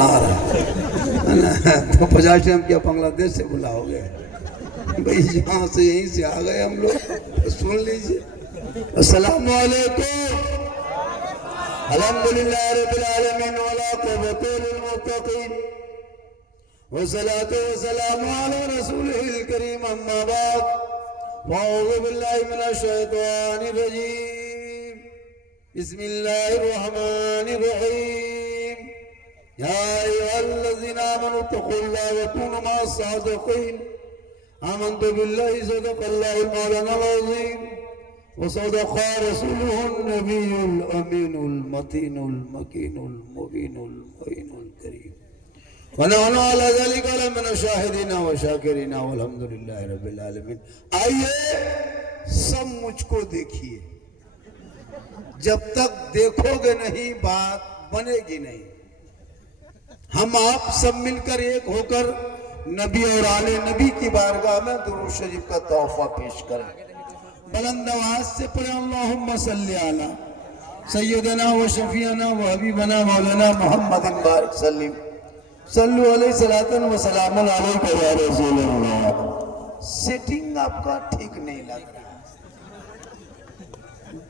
आ रहा है तो 50 टाइम क्या बांग्लादेश से बुलाओगे भाई, यहाँ से यहीं से आ गए हम लोग, तो सुन लीजिए। अस्सलाम वालेकुम, अल्हम्दुलिल्लाह रब्बिल आलमीन वला क़ुव्वता लिल मुत्तक़ीन वस्सलातु वस्सलामु अला रसूलिल करीम, अम्मा बाद, अऊज़ु बिल्लाहि मिनश शैतानिर रजीम, बिस्मिल्लाहिर रहमानिर रहीम, या अय्युहल्लज़ीना आमनू तक़ुल्लाह व कूनू मअस सादिक़ीन, आमन्तु बिल्लाहि सदक़ल्लाहुल मौलानाल अज़ीम व सदक़ा रसूलुहुन नबियुल अमीनुल मतीनुल मकीनुल मुबीनुल मुइनुल करीम, व नहनु अला ज़ालिका लमिन शाहिदीन व शाकिरीन वल्हम्दुलिल्लाहि रब्बिल आलमीन। आइए सब मुझको देखिए, जब तक देखोगे नहीं बात बनेगी नहीं। हम आप सब मिलकर एक होकर नबी और आले नबी की बारगाह में दुरूद शरीफ का तोहफा पेश करें। बुलंद आवाज से पढ़े अल्लाहुम्मा सल्ली अला सय्यदना व शफीअना व हबीबना मौलाना मुहम्मदिन बारिक सल्लिम सल्लु अलैहि सलातन व सलामुन अलैका या रसूलल्लाह। सेटिंग आपका ठीक नहीं लग रहा,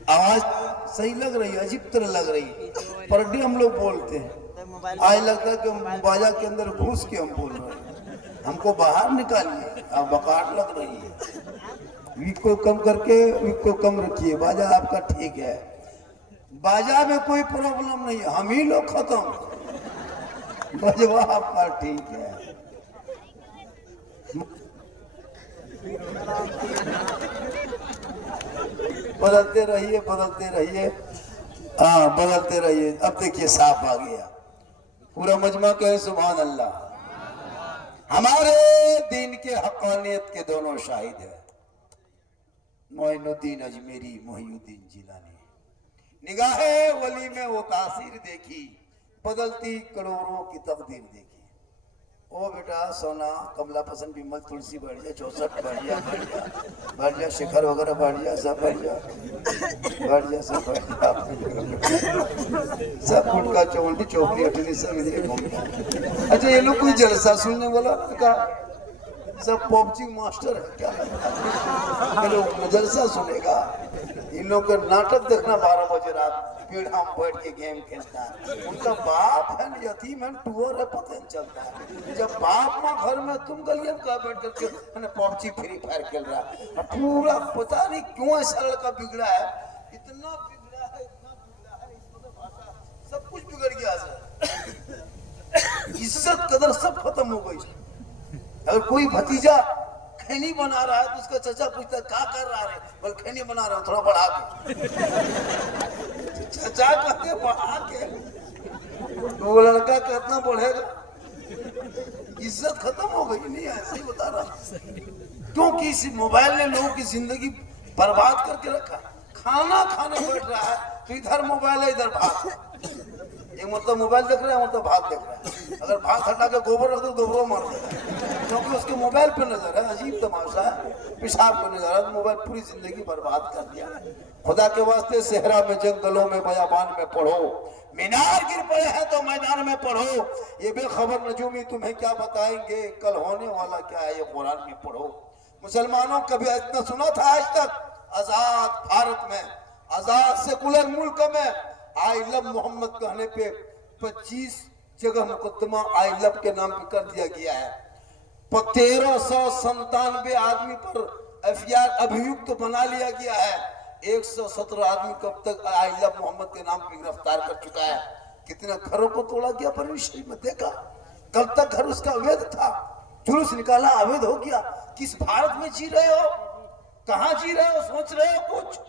आवाज सही लग रही है, अजीब तरह लग रही है। पर डे हम लोग बोलते हैं, आज लगता है कि बाजा के अंदर घुस के हम बोल रहे हैं, हमको बाहर निकालिए, अब बकाट लग रही है। वीक को कम करके वीक को कम रखिए, बाजा आपका ठीक है, बाजा में कोई प्रॉब्लम नहीं है, हम ही लोग खत्म, बजवा आपका ठीक है। बदलते रहिए बदलते रहिए, हाँ बदलते रहिए। अब देखिए साफ आ गया, पूरा मजमा कहे सुभान अल्लाह। हमारे दीन के हक़ानियत के दोनों शाहिद है, मोइनुद्दीन अजमेरी, मोहिउद्दीन जिलानी। निगाहे वली में वो तासीर देखी, बदलती करोड़ों की तकदीर देखी। ओ बेटा सोना, कमला पसंद, बिमल, तुलसी, बढ़िया, 64 बढ़िया बढ़िया बढ़िया, शिखर वगैरह बढ़िया, सब बढ़िया बढ़िया, सब बढ़िया, सब गुटका चौंटी चौपड़ी अटली सब इधर घूम। अच्छा ये लोग कोई जलसा सुनने वाला का, सब पॉपचिंग मास्टर है क्या? ये लोग जलसा सुनेगा? इन लोग का नाटक देखना 12 बजे रात, पीढ़ा में बैठ के गेम खेलता है। उनका बाप है यतीम है, टूअर है, पता नहीं चलता है। जब बाप माँ घर में, तुम गलियों का बैठ करके मैंने पॉपची फ्री फायर खेल रहा है, पूरा पता नहीं क्यों ऐसा लड़का बिगड़ा है, इतना बिगड़ा है, इतना बिगड़ा है, सब कुछ बिगड़ गया सर। इज्जत कदर सब खत्म हो गई। अगर कोई भतीजा खैनी बना रहा है तो उसका चचा पूछता है क्या कर रहा है, बोल खैनी बना रहा हूँ थोड़ा बढ़ा के। चचा कहते बढ़ा के, तो वो लड़का कितना बढ़ेगा? इज्जत खत्म हो गई। नहीं ऐसे ही बता रहा, क्योंकि इस मोबाइल ने लोगों की जिंदगी बर्बाद करके रखा। खाना खाने बैठ रहा है तो इधर मोबाइल है, इधर भात। एक मतलब मोबाइल देख रहा है, मतलब भात देख रहा है। अगर भात हटा के गोबर रख दो, गोबरों मार देगा, क्योंकि उसके मोबाइल पे नजर है। अजीब तमाशा है, पेशाब पे नजर है। मोबाइल पूरी जिंदगी बर्बाद कर दिया। खुदा के वास्ते सेहरा में, जंगलों में, बयाबान में पढ़ो, मीनार गिर पड़े हैं तो मैदान में पढ़ो, ये बेखबर नजूमी तुम्हें क्या बताएंगे, कल होने वाला क्या है ये कुरान में पढ़ो। मुसलमानों कभी इतना सुना था आज तक? आजाद भारत में, आजाद सेकुलर मुल्क में आई लव मोहम्मद कहने पे 25 जगह मुकदमा आई लव के नाम पे कर दिया गया है। 1397 आदमी पर एफआईआर अभियुक्त तो बना लिया गया है। 117 आदमी कब तक आई लव मोहम्मद के नाम पे गिरफ्तार कर चुका है। कितने घरों को तोड़ा गया परवीन शरीफ में, देखा? कल तक घर उसका अवैध था, जुलूस निकाला, अवैध हो गया। किस भारत में जी रहे हो? कहाँ जी रहे हो? सोच रहे हो कुछ?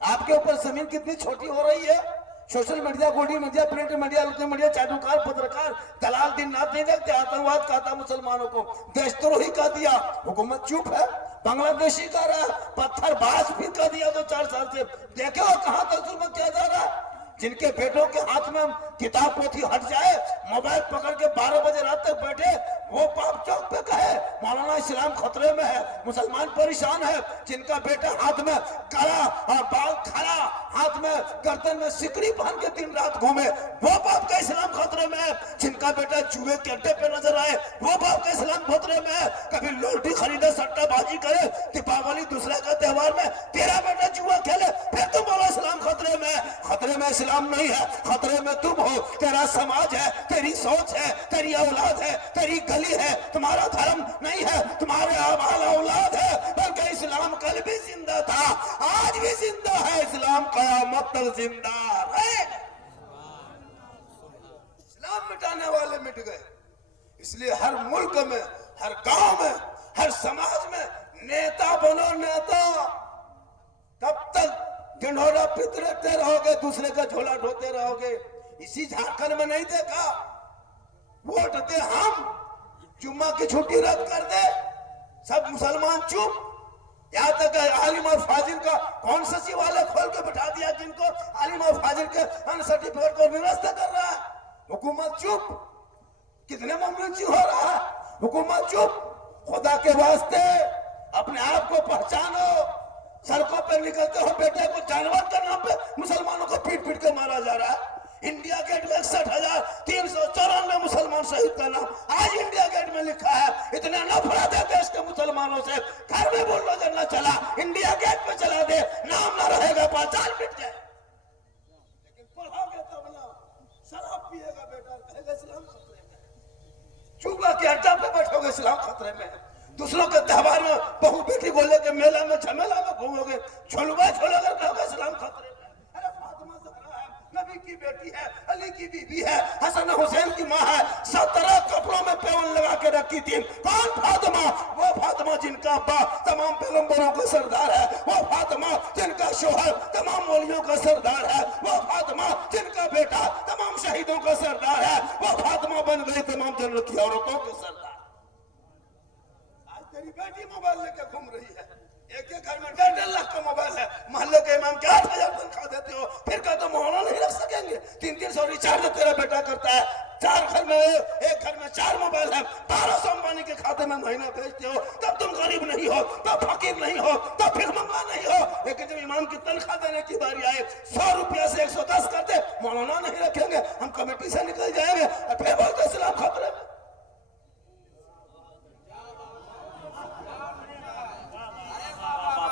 आपके ऊपर जमीन कितनी छोटी हो रही है। सोशल मीडिया, गोडी media, print media, electronic media, चाटुकार, पत्रकार, दलाल दिन रात नहीं देखते। आतंकवाद कहता मुसलमानों को, देशद्रोही कह दिया, हुकूमत चुप है। बांग्लादेशी कह रहा है, पत्थरबाज भी कह दिया 2-4 साल से। देखे हो कहां तक जुल्म किया जा रहा है। जिनके बेटों के हाथ में किताब पोथी हट जाए, मोबाइल पकड़ के 12 बजे रात तक बैठे, वो पाप चौक पे कहे मौलाना इस्लाम खतरे में है, मुसलमान परेशान है। जिनका बेटा हाथ में काला बाल खड़ा, हाथ में गर्दन में सिकड़ी बांध के दिन रात घूमे, वो पाप का इस्लाम खतरे में है। जिनका जिनका बेटा जुए के अड्डे पे नजर आए वो बाप का इस्लाम खतरे में है। कभी लोटी खरीदे, सट्टाबाजी करे, दीपावली दूसरे का त्योहार में तेरा बेटा जुआ खेले, फिर तुम बोलो इस्लाम खतरे में। खतरे में इस्लाम नहीं है, खतरे में तुम हो, तेरा समाज है, तेरी सोच है, तेरी औलाद है, तेरी गली है। तुम्हारा धर्म नहीं है, तुम्हारे आबाल औलाद है। बल्कि इस्लाम कल भी जिंदा था, आज भी जिंदा है, इस्लाम कयामत तक जिंदा रहेगा। इस्लाम मिटाने वाले मिट गए। इसलिए हर मुल्क में, हर गांव में, हर समाज में नेता बनो, नेता। तब तक ढिंढोरा पिटते रहोगे, दूसरे का झोला ढोते रहोगे। इसी झारखंड में नहीं देखा, वोट दे हम, जुम्मा की छुट्टी रद्द कर दे, सब मुसलमान चुप। यहाँ तक आलिम और फाजिल का कौन सचिवालय खोल के बैठा दिया जिनको आलिम और फाजिल के सर्टिफिकेट को निरस्त कर रहा है। हुकूमत चुप। कितने मामले चुप हो रहा है, हुकूमत चुप। खुदा के वास्ते अपने आप को पहचानो। सड़कों पर निकलते हो, बेटे को जानवर के नाम पे मुसलमानों को पीट पीट के मारा जा रहा है। इंडिया गेट में 61,394 मुसलमान शहीद का नाम आज इंडिया गेट में लिखा है। इतने नफरत है देश के मुसलमानों से, घर में बुलडोजर न चला, इंडिया गेट पे चला दे, नाम ना रहेगा, पहचान मिट जाए। लेकिन पढ़ोगे तब ना, शराब पिएगा बेटा, कहेगा इस्लाम खतरे में। चुपा के अड्डा पे बैठोगे, इस्लाम खतरे में। दूसरों के त्योहार में बहू बेटी को लेके मेला में झमेला में घूमोगे, झोलवा झोलोगे, कहोगे इस्लाम खतरे में। अरे फातिमा ज़हरा है, नबी की बेटी है, अली की बीबी है, हसन हुसैन की माँ है, 17 कपड़ों में पेवन लगा के रखी थी। कौन फातिमा? वो फातिमा जिनका अब्बा तमाम पैगंबरों का सरदार है, वो फातिमा जिनका शोहर तमाम मौलियों का सरदार है, वो फातिमा जिनका बेटा तमाम शहीदों का सरदार है, वो फातिमा बन गई तमाम जन्नती औरतों के सरदार। आज तेरी बेटी मोबाइल लेके घूम रही है, एक एक घर में 1.5 लाख का मोबाइल है, मोहल्ले के इमाम के 8,000 तनख्वाह देते हो, फिर का तो मोहल्ला नहीं रख सकेंगे। 300 रिचार्ज तेरा बेटा करता है, 4 घर में, एक घर में 4 मोबाइल है, 1200 अंबानी के खाते में महीना भेजते हो। तब तुम गरीब नहीं हो, तब फकीर नहीं हो, तब फिर मंगा नहीं हो। लेकिन जब इमाम की तनख्वाह देने की बारी आए, 100 रुपया से 110 करते, मौलाना नहीं रखेंगे, हम कमेटी से निकल जाएंगे, और फिर बोलते इस्लाम खतरे में।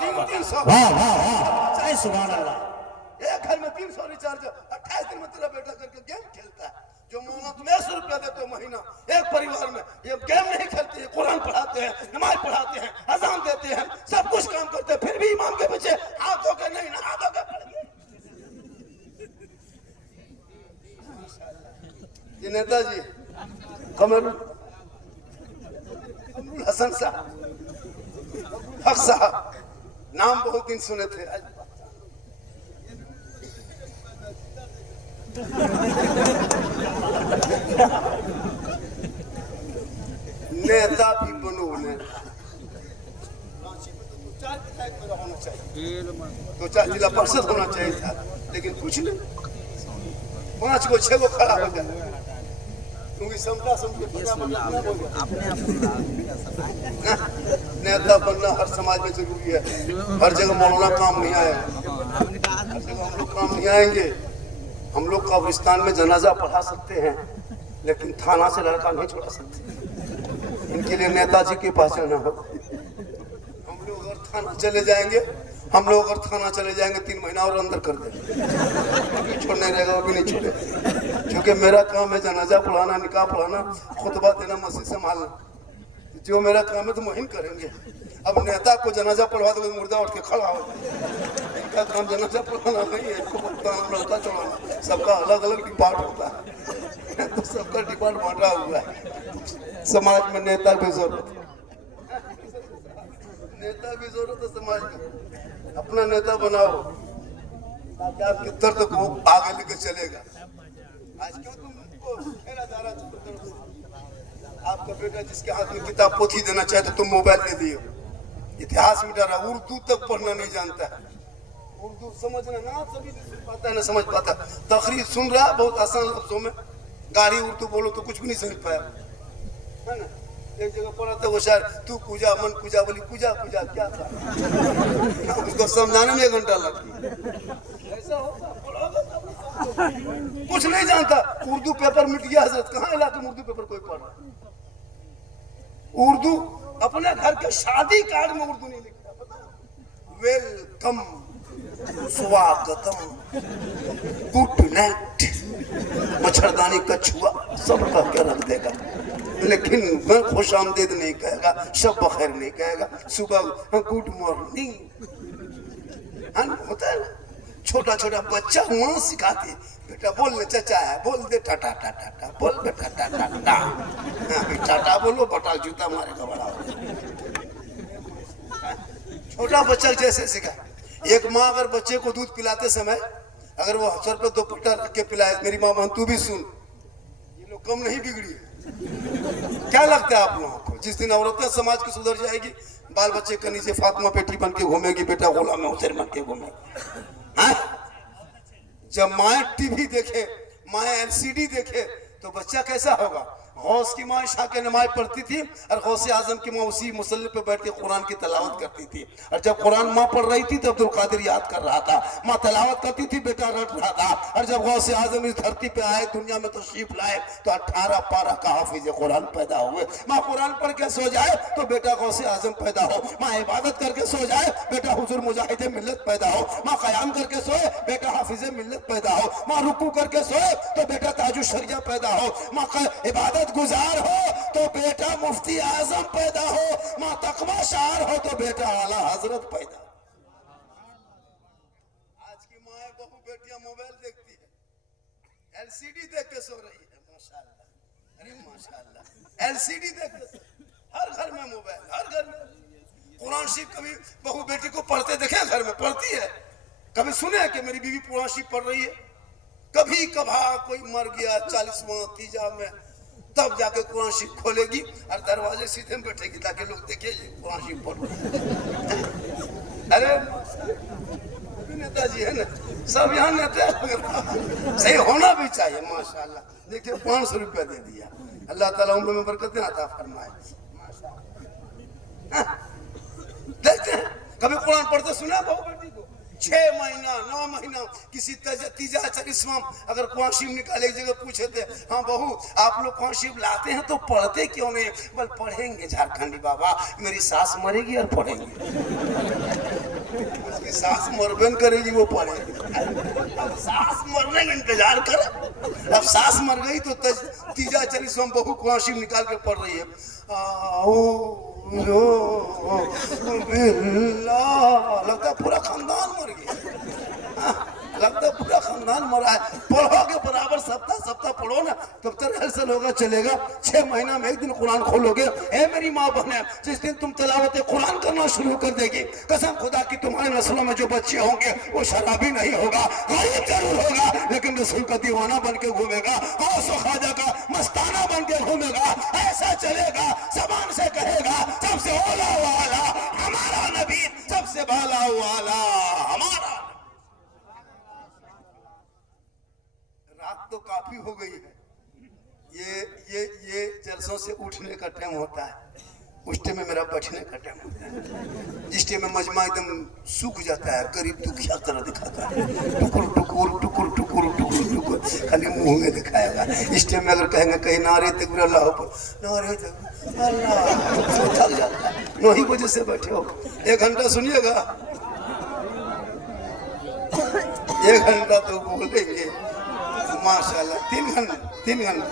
वाह वाह वाह, सुभान अल्लाह। एक घर में 300 रिचार्ज, 28 दिन में तेरा बेटा करके गेम खेलता है। जो मौलाना तुम 100 रुपया देते हो महीना, एक परिवार में ये गेम नहीं खेलते, कुरान पढ़ाते हैं, नमाज पढ़ाते हैं, अजान देते हैं, सब कुछ काम करते हैं, फिर भी इमाम के पीछे हाथ धो के नहीं, नहा धो के पड़ गए। ये नेताजी कमरुल हसन साहब, हक साहब, नाम बहुत दिन सुने थे। आज नेता भी बनो, होना चाहिए, 2-4 जिला परिषद होना चाहिए था, लेकिन कुछ नहीं, 5 को 6 को खड़ा हो जाए, क्योंकि समझा नेता बनना हर समाज में जरूरी है। हर जगह मौलाना काम नहीं आएगा, हर जगह हम लोग काम नहीं आएंगे। हम लोग कब्रिस्तान में जनाजा पढ़ा सकते हैं, लेकिन थाना से लड़का नहीं छोड़ा सकते। इनके लिए नेताजी की पहचान हो। हम लोग अगर थाना चले जाएंगे, 3 महीना और अंदर कर देंगे, छोड़ने रहेगा वो भी नहीं छोड़े, क्योंकि मेरा काम है जनाजा पढ़ाना, निकाह पढ़ाना, खुतबा देना, मस्जिद संभालना। जो मेरा काम है तो मुहिम करेंगे। अब नेता को जनाजा पढ़वा दो, मुर्दा उठ के खड़ा हो जाए। इनका काम जनाजा पढ़ाना नहीं है, लड़का चढ़ाना। सबका अलग अलग डिपार्ट होता है, तो सबका डिपार्ट बांटा हुआ है। समाज में नेता की जरूरत है, नेता की जरूरत है समाज में। अपना नेता बनाओ ताकि आपके दर्द को आगे लेकर चलेगा। आज क्यों तुमको मेरा जा रहा है? आपका बेटा जिसके हाथ में किताब पोथी देना चाहे तो तुम मोबाइल दे दियो, इतिहास मिटा रहा, उर्दू तक पढ़ना नहीं जानता है। उर्दू समझना ना सभी सुन पाता है, ना समझ पाता। तकरीर सुन रहा बहुत आसान लफ्जों में, गाली उर्दू बोलो तो कुछ भी नहीं समझ पाया, है ना। एक जगह पढ़ा था वो शायर, तू पूजा मन पूजा, बोली पूजा पूजा क्या था, उसको समझाने में 1 घंटा लगती। ऐसा होता, कुछ नहीं जानता। उर्दू पेपर मिट गया हजरत, कहाँ इलाके में उर्दू पेपर कोई पढ़ रहा? उर्दू अपने घर के शादी कार्ड में उर्दू नहीं लिखता, पता? वेलकम, स्वागतम, गुड नाइट, मच्छरदानी, कछुआ सब कह के रख देगा, लेकिन मैं खुश आमदीद नहीं कहेगा, शब बखैर नहीं कहेगा, सुबह गुड मॉर्निंग होता है ना। छोटा छोटा बच्चा वहां सिखाते, बेटा बोल ले चचा है, बोल दे टाटा टाटा टा, बोल बेटा टाटा टा, टाटा बोलो बटा जूता मारेगा बड़ा। छोटा बच्चा जैसे सिखा। एक माँ अगर बच्चे को दूध पिलाते समय अगर वो सर पे दुपट्टा रख के पिलाए, मेरी माँ तू भी सुन, ये लोग कम नहीं बिगड़ी। क्या लगता है आप लोगों को, जिस दिन औरतें समाज की सुधर जाएगी, बाल बच्चे के नीचे फातिमा बेटी बन के घूमेगी, बेटा गुलाम हुसैन बन के घूमेगी। जब माए टीवी देखे, माए एलसीडी देखे, तो बच्चा कैसा होगा? गौस की माँ शाह के नमाज पढ़ती थी और गौसे आजम की माँ उसी मुसल्ले पे बैठ के कुरान की तलावत करती थी। और जब कुरान माँ पढ़ रही थी तो अब्दुल कादिर याद कर रहा था, माँ तलावत करती थी, बेटा रट रहा था। और जब गौसे आजम इस धरती पे आए, दुनिया में तशरीफ लाए, तो 18 पारा का हाफिज कुरान पैदा हुए। माँ कुरान पढ़ के सो जाए तो बेटा गौसे आजम पैदा हो, माँ इबादत करके सो जाए बेटा हुजूर मुजाहिद मिल्लत पैदा हो, माँ कयाम करके सोए बेटा हाफिज मिल्लत पैदा हो, माँ रुकू करके सोए तो बेटा ताजुश शरिया पैदा हो, माँ इबादत गुजार हो तो बेटा मुफ्ती आजम पैदा हो, माँ तकवा शार हो तो बेटा आला हजरत पैदा। आज की माँ बहू बेटियां मोबाइल देखती है, एलसीडी देख के सो रही है, माशाल्लाह, अरे माशाल्लाह, एलसीडी देख के हर घर में मोबाइल, हर घर में। कुरान शरीफ कभी बहू बेटी को पढ़ते देखे? घर में पढ़ती है? कभी सुने कि मेरी बीवी कुरान शरीफ पढ़ रही है? कभी कभार कोई मर गया 40वां तीजा में, तब जाके कुरान शरीफ खोलेगी और दरवाजे सीधे में बैठेगी ताकि लोग देखे कुरान शरीफ पढ़ रहे। अरे नेताजी है ना, सब यहाँ नेता सही होना भी चाहिए माशाल्लाह। देखिए 500 रुपया दे दिया, अल्लाह ताला उम्र में बरकतें अता फरमाए। देखते हैं कभी कुरान पढ़ते सुना बहू बेटी को? 6 महीना 9 महीना किसी तीजा चरिस्मा अगर कुरान शरीफ निकाले, एक जगह पूछे थे, हाँ बहू आप लोग कुरान शरीफ लाते हैं तो पढ़ते क्यों नहीं? बोल पढ़ेंगे झारखंडी बाबा, मेरी सास मरेगी और पढ़ेंगे। उसकी सास मरबेन करेगी, वो पढ़ेगी। अब सास मरने का इंतजार कर, अब सास मर गई तो तीजा चरिस्मा बहू कुरान शरीफ निकाल के पढ़ रही है, लगता है पूरा खानदान मर गया, लगता है पूरा खानदान मरा है। पढ़ोगे बराबर सप्ताह पढ़ो ना, तब तक रिहर्सल होगा, चलेगा। 6 महीना में एक दिन कुरान खोलोगे, ए मेरी माँ बहने, जिस दिन तुम तिलावत कुरान करना शुरू कर देगी, कसम खुदा की तुम्हारे नस्लों में जो बच्चे होंगे वो शराबी नहीं होगा, गरीब जरूर होगा, लेकिन रसूल का दीवाना बन के घूमेगा, गौस ख्वाजा का मस्ताना बन के घूमेगा। ऐसा चलेगा, जबान से कहेगा सबसे ओला वाला हमारा नबी, सबसे बाला वाला हमारा। रात तो काफी हो गई है, ये जलसों से उठने का टाइम होता है, उस टाइम में मेरा बैठने का टाइम होता है, जिस टाइम में मजमा एकदम सूख जाता है, गरीब दुखिया तरह दिखाता है, टुकुर टुकुर टुकुर टुकुर टुकुर टुकुर खाली मुंह में दिखाएगा। इस टाइम में अगर कहेंगे कहीं नारे तकबीर अल्लाह नारे तकबीर अल्लाह, थक जाता है। 9 ही बजे से बैठे हो, 1 घंटा सुनिएगा, 1 घंटा तो बोलेंगे माशाल्लाह, 3 घंटा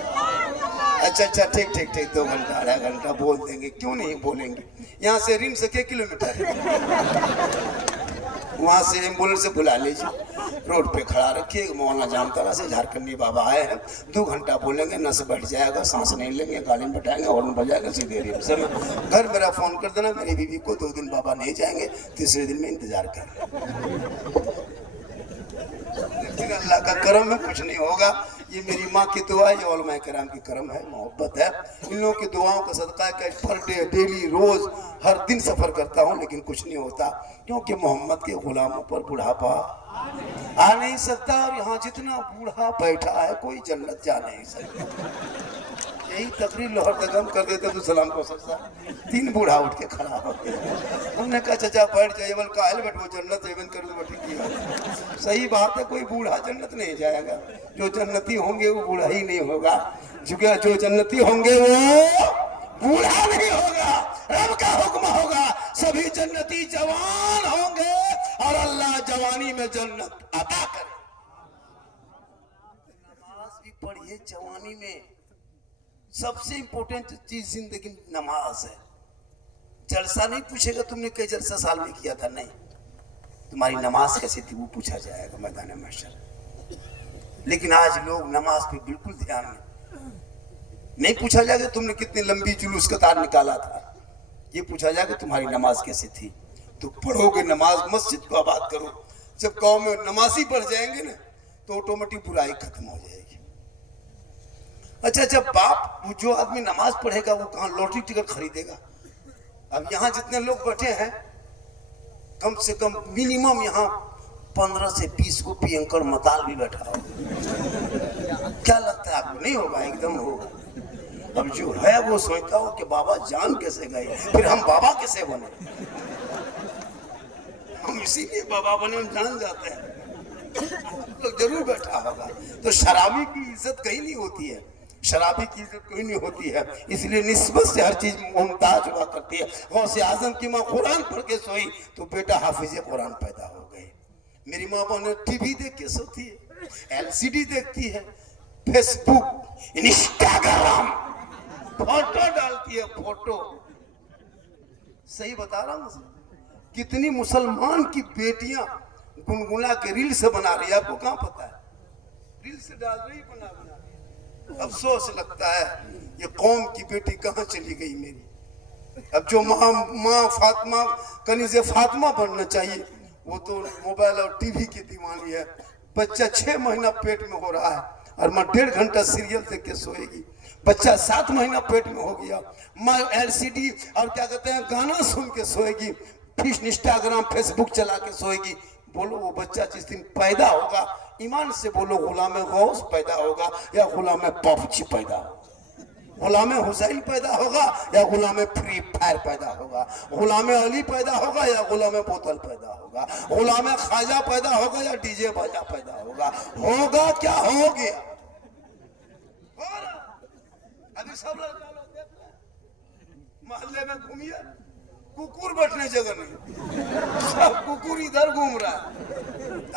अच्छा ठीक 2 घंटा 2.5 घंटा बोल देंगे, क्यों नहीं बोलेंगे। यहाँ से रिम से 1 किलोमीटर है, वहाँ से एम्बुलेंस से बुला लीजिए, रोड पे खड़ा रखिए, मौलाना जामताड़ा से झारखंडी बाबा आए हैं, 2 घंटा बोलेंगे, नस बैठ जाएगा, सांस नहीं लेंगे, गाली में बैठाएंगे, हॉर्न बजाएगा, सीधे रिम से घर मेरा फोन कर देना, मेरी बीवी को 2 दिन बाबा नहीं जाएंगे, तीसरे दिन में इंतजार कर। लेकिन अल्लाह का करम है, कुछ नहीं होगा। ये मेरी माँ की दुआ है, ये उलमा किराम की करम है, मोहब्बत है। इन लोगों की दुआओं का सदका है कि पर डे डेली रोज हर दिन सफर करता हूँ, लेकिन कुछ नहीं होता, क्योंकि मोहम्मद के गुलामों पर बुढ़ापा आ नहीं सकता। और यहाँ जितना बूढ़ा बैठा है कोई जन्नत जा नहीं सकता। यही तकरीर लाहौर दगम कर देते तो सलाम को सर तीन बूढ़ा उठ के खड़ा हो गया। हमने कहा चाचा बैठ जाइए, बोल कायल बैठ, वो जन्नत एवन कर दो ठीक किया। सही बात है, कोई बूढ़ा जन्नत नहीं जाएगा, जो जन्नती होंगे वो बूढ़ा ही नहीं होगा, क्योंकि जो जन्नती होंगे वो बूढ़ा नहीं होगा, रब का हुक्म होगा, सभी जन्नती जवान होंगे और अल्लाह जवानी में जन्नत अता करे। नमाज भी पढ़िए जवानी में, सबसे इंपॉर्टेंट चीज जिंदगी नमाज है। जलसा नहीं पूछेगा तुमने कई जलसा साल में किया था, नहीं, तुम्हारी नमाज कैसी थी वो पूछा जाएगा मैदान महशर। लेकिन आज लोग नमाज पे बिल्कुल ध्यान नहीं पूछा जाएगा तुमने कितनी लंबी जुलूस कतार निकाला था, ये पूछा जाएगा तुम्हारी नमाज कैसी थी। तो पढ़ोगे नमाज, मस्जिद को आबाद करो। जब गांव में नमाजी बढ़ जाएंगे ना तो ऑटोमेटिक बुराई खत्म हो जाएगी। अच्छा, जब बाप जो आदमी नमाज पढ़ेगा वो कहाँ लॉटरी टिकट खरीदेगा? अब यहाँ जितने लोग बैठे हैं कम से कम मिनिमम यहाँ 15 से 20 को पियंकर मताल भी बैठा हो। क्या लगता है आपको? नहीं होगा, एकदम होगा। अब जो है वो सोचता हो कि बाबा जान कैसे गए, फिर हम बाबा कैसे बने? हम इसीलिए बाबा बने, हम जान जाते हैं। लोग जरूर बैठा होगा। तो शराबी की इज्जत कहीं नहीं होती है, शराबी की इज्जत कोई नहीं होती है, इसलिए निस्बत से हर चीज मुमताज हुआ करती है। गौसे आजम की माँ कुरान पढ़ के सोई तो बेटा हाफिज कुरान पैदा हो गए। मेरी माँ बहन टीवी देख के सोती है, एलसीडी देखती है, फेसबुक, इंस्टाग्राम, फोटो डालती है, फोटो। सही बता रहा हूँ, कितनी मुसलमान की बेटियां गुनगुना के रील से बना रही है, आपको कहाँ पता है? रील से डाल रही, बना रही। अफसोस लगता है ये कौम की बेटी कहाँ चली गई मेरी। अब जो माँ फातिमा कनीज़े फातिमा बनना चाहिए वो तो मोबाइल और टीवी की दीवानी है। बच्चा 6 महीना पेट में हो रहा है और माँ 1.5 घंटा सीरियल देख के सोएगी। बच्चा 7 महीना पेट में हो गया, माँ एलसीडी और क्या कहते हैं गाना सुन के सोएगी, फिर इंस्टाग्राम फेसबुक चला के सोएगी। बोलो वो बच्चा जिस दिन पैदा होगा, ईमान से बोलो, गुलाम गौस पैदा होगा या गुलाम पबजी पैदा होगा? गुलाम हुसैन पैदा होगा या गुलाम फ्री फायर पैदा होगा? गुलाम अली पैदा होगा या गुलाम बोतल पैदा होगा? गुलाम ख्वाजा पैदा होगा या डीजे बाजा पैदा होगा? होगा क्या हो गया? अभी सब लड़का लोग देख रहे हैं, मोहल्ले में घूमिए, कुकुर बैठने जगह नहीं, सब कुकुर इधर घूम रहा है।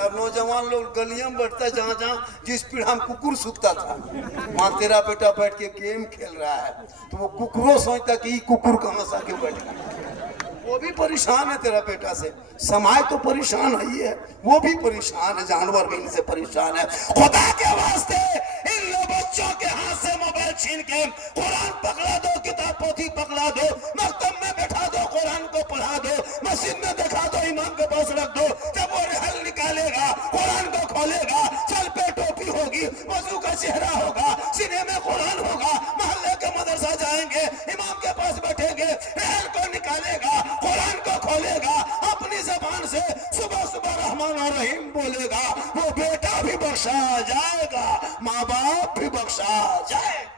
अब नौजवान लोग गलियां में बैठता है, जहाँ जहाँ जिस पीढ़ा में कुकुर सूखता था वहां तेरा बेटा बैठ के गेम खेल रहा है, तो वो कुकुरों सोचता कि कुकुर कहाँ से आके बैठा। वो भी परेशान है तेरा बेटा से, समाज तो परेशान है ही है, वो भी परेशान है, जानवर भी इनसे परेशान है। खुदा के वास्ते इन बच्चों के हाथ से मोबाइल छीन के कुरान पकड़ा दो, किताब पोथी पकड़ा दो, मकतब में बैठा दो, कुरान को पढ़ा दो, मस्जिद में दिखा दो, इमाम के पास रख दो। जब वो हल निकालेगा, कुरान को खोलेगा, चल पे टोपी होगी, वजू का चेहरा होगा, सीने में कुरान होगा, मोहल्ले के मदरसा जाएंगे, इमाम के पास बैठेंगे, रहल को निकालेगा, कुरान को खोलेगा, अपनी जबान से सुबह सुबह रहमान और रहीम बोलेगा, वो बेटा भी बख्शा जाएगा, माँ बाप भी बख्शा जाएगा।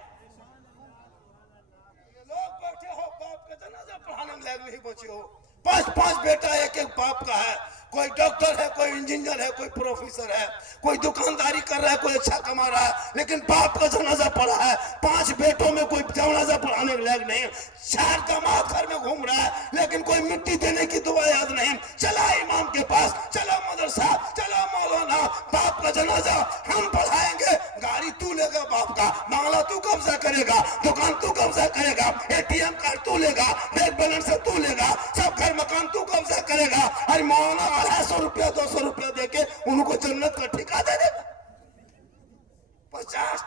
लोग बैठे हो, बाप का जनाजा पढ़ाने में नहीं बचे हो, 5-5 बेटा एक एक बाप का है, कोई डॉक्टर है, कोई इंजीनियर है, कोई प्रोफेसर है, कोई दुकानदारी कर रहा है, कोई अच्छा कमा रहा है, लेकिन बाप का जनाजा पड़ा है। 5 बेटों में कोई जनाजा पढ़ाने के लायक नहीं, 4 दामाद घर में घूम रहा है, लेकिन कोई मिट्टी देने की दुआ याद नहीं। चला इमाम के पास, चला मदरसा, चला मौलाना, बाप का जनाजा हम पढ़ाएंगे, गाड़ी तू लेगा बाप का, बांग्ला तू कब्जा करेगा, दुकान तू कब्जा करेगा, ATM कार्ड तू लेगा, बैंक बैलेंस तू लेगा, सब घर मकान तू कब्जा करेगा। अरे मौलाना 250 रुपया 200 रुपया देके उनको जन्नत का ठेका दे देगा। 50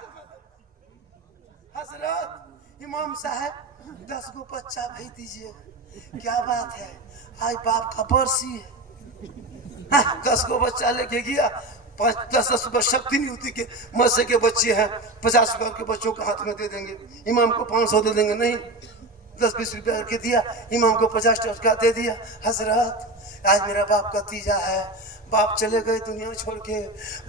हजरत इमाम साहब 10 को बच्चा भेज दीजिए। क्या बात है, आज बाप का बरसी है। 10 को बच्चा लेके गया, 5-10 रुपये शक्ति नहीं होती कि मस्से के बच्चे हैं 50 रुपये के बच्चों के हाथ में दे देंगे, इमाम को 500 दे देंगे, नहीं 10-20 रुपया करके दिया, इमाम को 50 टका दे दिया। हजरत आज मेरा बाप का तीजा है, बाप चले गए दुनिया छोड़ के,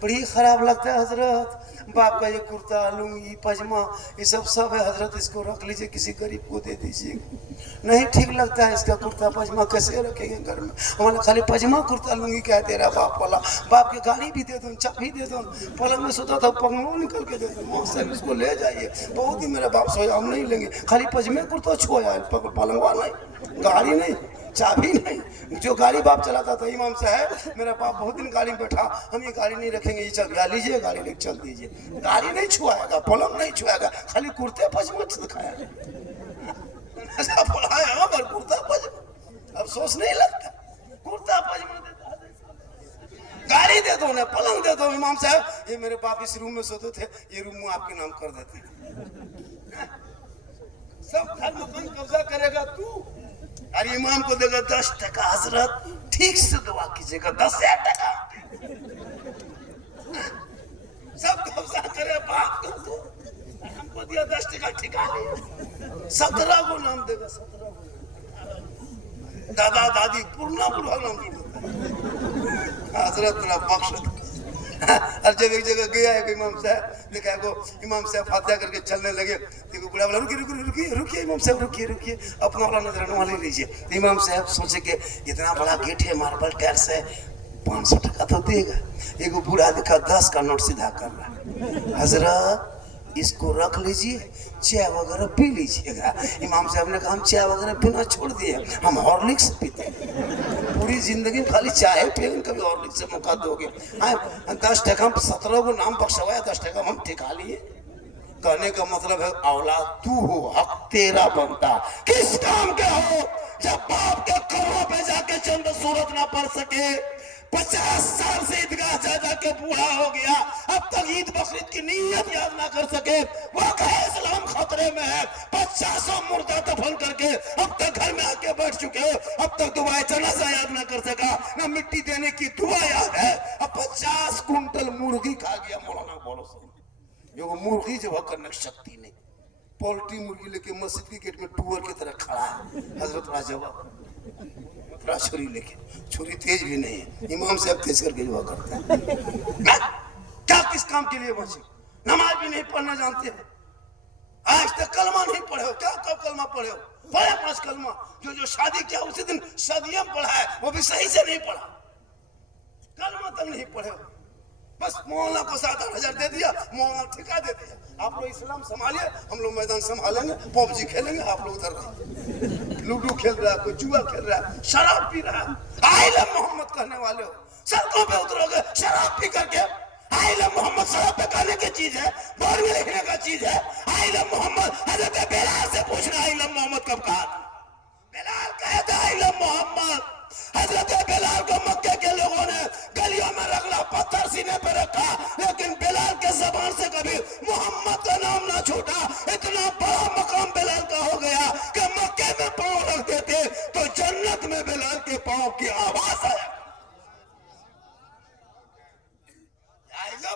बड़ी खराब लगता है हजरत। बाप का ये कुर्ता लुंगी पजामा ये सब है हजरत, इसको रख लीजिए, किसी गरीब को दे दीजिए। नहीं ठीक लगता है इसका कुर्ता पजामा, कैसे रखेंगे घर में? हमारे खाली पजामा कुर्ता लुंगी कह दे रहा बाप वाला। बाप की गाड़ी भी दे दो, चाबी दे दो, पलंग में सोता था पगनों निकल के दे दो, साहब इसको ले जाइए। बहुत ही मेरा बाप सोया, हम नहीं लेंगे, खाली पजमे कुर्ता छोया, पलंगवा नहीं, गाड़ी नहीं, चाबी नहीं। जो गाड़ी बाप चलाता था इमाम साहब, मेरा बाप बहुत दिन गाड़ी में बैठा, हम ये गाड़ी नहीं रखेंगे, ये चल गया लीजिए गाड़ी लेके चल दीजिए। गाड़ी नहीं छुआएगा, पलंग नहीं छुआएगा, खाली कुर्ते पजामा दिखाया, ऐसा पढ़ाया पर कुर्ता पजामा। अफसोस नहीं लगता, कुर्ता पजामा देता, गाड़ी दे दो ना, पलंग दे दो। इमाम साहब ये मेरे बाप इस रूम में सोते थे, ये रूम आपके नाम कर देते। सब घर मकान कब्जा करेगा तू, अरे इमाम को देगा 10 टका। हजरत ठीक से दुआ कीजिएगा, 10 टका सब कब्जा करे बाप को, तो हमको दिया 10 टका ठिका लिया, 17 को नाम देगा, 17 को दादा दादी पूर्णा बुढ़ा नाम देगा। हजरत ना बख्श। और जब एक जगह गया है इमाम साहब, देखा है इमाम साहब फातिहा करके चलने लगे, देखो बुढ़ा बोला रुकिए रुकिए रुकिए रुकिए इमाम साहब रुकिए रुकिए, अपना वाला नजराना ले लीजिए। तो इमाम साहब सोचे कि इतना बड़ा गेट है मार्बल टाइल्स है, 500 टका तो देगा। एक बूढ़ा देखा 10 का नोट सीधा कर रहा, हजरत इसको रख लीजिए, चाय वगैरह पी लीजिएगा। इमाम साहब ने कहा हम चाय वगैरह पीना छोड़ दिए, हम हॉर्लिक्स पीते हैं, पूरी जिंदगी खाली चाय पिएंगे, कभी हॉर्लिक्स से मौका दोगे? 10 टका 17 को नाम बख्शवाया, 10 टका हम ठिका लिए। कहने का मतलब है औलाद तू हो, हक तेरा बनता। किस काम के हो जब बाप के कब्रों पे जाके चंद सूरत ना पढ़ सके? 50 साल से ईदगाह जा के बूढ़ा हो गया, अब तक ईद बकरीद की नीयत याद ना कर सके। वो कहे इस्लाम खतरे में है, 50 मुर्दा दफन करके अब तक घर में आके बैठ चुके हो, अब तक दुआए जनाजा याद ना कर सका, ना मिट्टी देने की दुआ याद है। अब 50 कुंटल मुर्गी खा गया मौलाना बोलो सही, वो मुर्गी जो करने की शक्ति नहीं, पोल्ट्री मुर्गी लेके मस्जिद के गेट में टूअर की तरह खड़ा है। हजरत राजवा छुरी लेके, छुरी तेज भी नहीं है, इमाम साहब तेज करके जुआ करते हैं। क्या किस काम के लिए बचे? नमाज भी नहीं पढ़ना जानते हो, आज तक कलमा नहीं पढ़े हो। क्या कब कलमा पढ़े हो? पढ़े 5 कलमा। जो शादी किया उसी दिन सदियम पढ़ा है, वो भी सही से नहीं पढ़ा, कलमा तक नहीं पढ़े हो। बस मोहल्ला को 7-8 हजार दे दिया, मोहल्ला ठिका दे दिया। आप लोग इस्लाम संभालिए, हम लोग मैदान संभालेंगे, पबजी खेलेंगे, आप लोग उधर रहिए। लूडो खेल रहा है, कोई जुआ खेल रहा है, शराब पी रहा है, आइले मोहम्मद कहने वाले हो, सड़कों पे उतरोगे शराब पी करके। आइले मोहम्मद शराब पे कहने की चीज है, बोर्ड में लिखने का चीज है। आइले मोहम्मद, हजरत बिलाल से पूछना आइले मोहम्मद कब कहा था? बिलाल कहता है आइले मोहम्मद। हजरत बिलाल को मक्के के लोगों ने गलियों में रगड़ा, पत्थर सीने पे रखा, लेकिन बिलाल के जबान से कभी मोहम्मद का नाम ना छूटा। इतना बड़ा मकाम बिलाल का हो गया कि मक्के में पांव रख देते तो जन्नत में बिलाल के पांव की आवाज आया।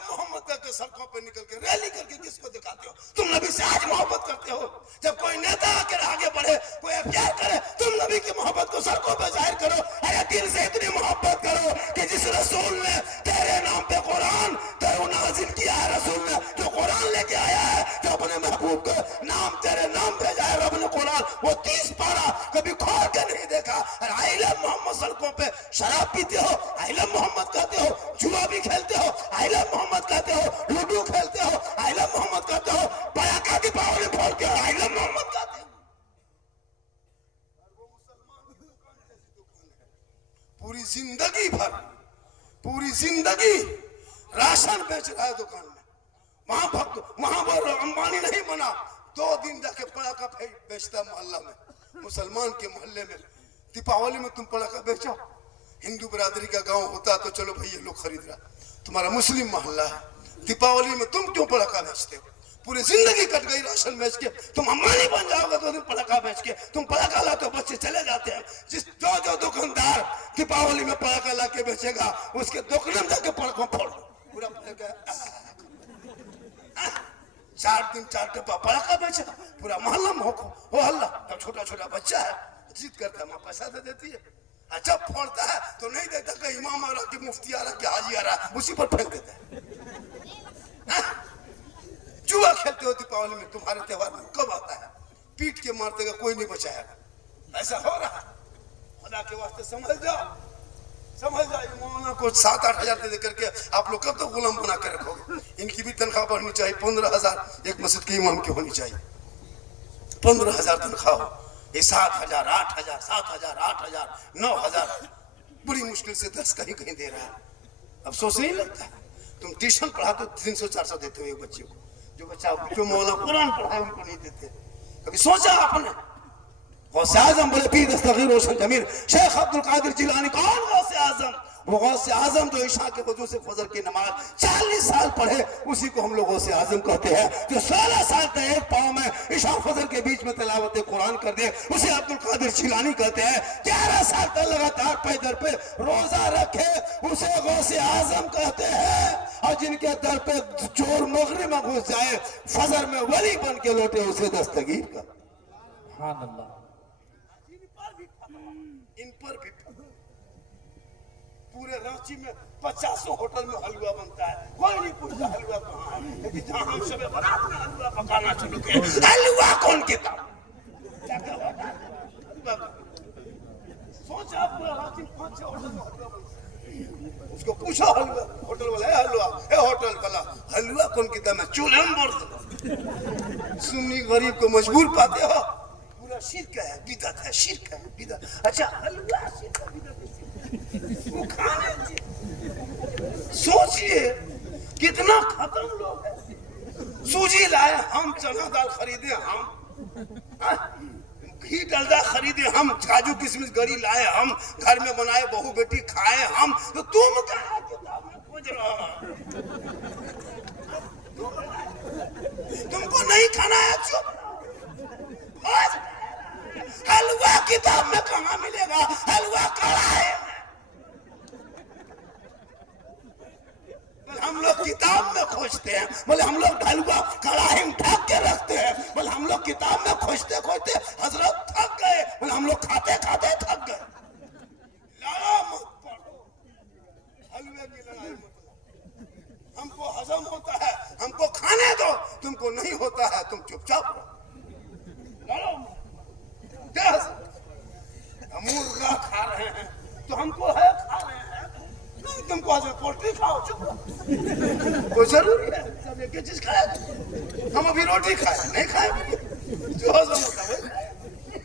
मोहम्मद के सड़कों पे निकल के रैली करके किसको दिखाते हो? तुम नबी से आज मोहब्बत करते हो। जब कोई नेता आकर आगे बढ़े, कोई प्यार करे, तुम नबी की मोहब्बत को सड़कों पे जाहिर करो। अरे दिल से इतनी मोहब्बत करो कि जिस रसूल ने तेरे नाम पे कुरान तेरे नाजिल किया है, रसूल ने जो कुरान लेके आया है, जो अपने महबूब का नाम तेरे नाम भेजा है रब ने कुरान, वो 30 पारा कभी खोल के नहीं देखा। और आइले मोहम्मद सड़कों पे शराब पीते हो, आइले मोहम्मद कहते हो, जुआ भी खेलते हो, आइले मोहम्मद कहते हो, लूडो खेलते हो, आइला मोहम्मद कहते हो, पटाखा दीपावली फोड़ के आइला मोहम्मद कहते हो। पूरी जिंदगी राशन बेच रहा है दुकान में। वहां पर अंबानी नहीं बना, 2 दिन जाके पटाखा बेचता मोहल्ला में, मुसलमान के मोहल्ले में। दीपावली में तुम पटाखा बेचो, हिंदू बिरादरी का गांव होता तो चलो भाई ये लोग खरीद रहा, तुम्हारा मुस्लिम मोहल्ला है, दीपावली में तुम क्यों पटाखा बेचते हो? पूरी जिंदगी कट गई राशन बेच के, तुम अंबानी बन जाओगे 2 दिन पटाखा बेच के। तुम पटाखा लाते हो, बच्चे चले जाते हैं। जो दुकानदार दीपावली में पटाखा ला के बेचेगा, उसके दुकान में जाके पटाखा फोड़ दो, पूरा 4 दिन 4 डब्बा पटाखा बेचेगा, पूरा मोहल्ला में हो हल्ला। तब छोटा छोटा बच्चा है, जिद करता है, माँ पैसा दे देती है, जब फोड़ता है तो नहीं देता कि इमाम आ रहा कि मुफ्ती आ पीट के मार देगा, कोई नहीं बचाएगा। ऐसा हो रहा है। खुदा के वास्ते समझ जाओ, समझ जाओ। मौलाना को 7-8 हजार दे करके आप लोग कब तक गुलाम बना के रखोगे? इनकी भी तनख्वाह बढ़नी चाहिए। 15,000 एक मस्जिद के इमाम की होनी चाहिए। 15,000 तनख्वाह हो, ये 7,000, 8,000, 7,000, 8,000, 9,000, बड़ी मुश्किल से 10 कहीं कहीं दे रहा है। अफसोस नहीं लगता? तुम ट्यूशन पढ़ाते हो 300-400 देते हो एक बच्चे को, जो बच्चा जो मौलाना कुरान पढ़ाए उनको नहीं देते। कभी सोचा आपने? गौसे आजम बोले पीर दस्तगीर रोशन जमीर शेख अब्दुल कादिर जिलानी। कौन गौसे आजम? वो गौसे आजम जो ईशा के वजू से फजर की नमाज 40 साल पढ़े, उसी को हम लोग गौसे आजम कहते हैं। जो 16 साल तक एक पाँव में ईशा फजर के बीच में तिलावत कुरान कर दे, उसे अब्दुल कादिर जिलानी कहते हैं। 11 साल तक लगातार पैदल पे रोजा रखे, उसे गौसे आजम कहते हैं। और जिनके दर पे चोर मगरिब में घुस जाए, फजर में वली बन के लौटे, उसे दस्तगीर का। इन पर भी पूरे रांची में 50 होटल में हलवा बनता है, कोई नहीं पूछता हलवा कहाँ है। लेकिन जहाँ हम सब बारात में हलवा पकाना शुरू किए, हलवा कौन कहता? सोचा पूरा रांची में 5-6 होटल में हलवा बनता है। उसको पूछा हलवा, होटल वाला है हलवा, है होटल वाला हलवा कौन कहता? मैं चूल्हे में बोल दूंगा। सुन्नी गरीब को मजबूर पाते हो। शिर्क है, बिदअत है, शिर्क है, बिदअत। अच्छा हलवा शिर्क है, बिदअत है। वो खाने सोचिए कितना खत्म लोग हैं। सूजी लाए हम, चना दाल खरीदे हम, घी डलडा खरीदे हम, काजू किशमिश गरी लाए हम, घर में बनाए बहू बेटी खाए हम। तो तुम क्या किताब में खोज रहे हो? तुमको नहीं खाना है, चुप। हलवा किताब में कहाँ मिलेगा? हलवा कढ़ाई में। हम लोग किताब में खोजते हैं, बोले हम लोग हलवा कढ़ाई में ढक के रखते हैं। बोले हम लोग किताब में खोजते खोजते हजरत थक गए। बोले हम लोग खाते खाते थक गए। लड़ा मत पड़ो, हलवे की लड़ाई मत। हमको हजम होता है, हमको खाने दो। तुमको नहीं होता है, तुम चुपचाप रहो। लड़ो मत। मुर्गा खा रहे हैं तो हमको है खा रहे हैं, नहीं तुमको आज पोल्ट्री खाओ, चुप रहो। कोई जरूरी है सब एक ही चीज खाए? हम अभी रोटी खाए नहीं खाए, जो हजम होता है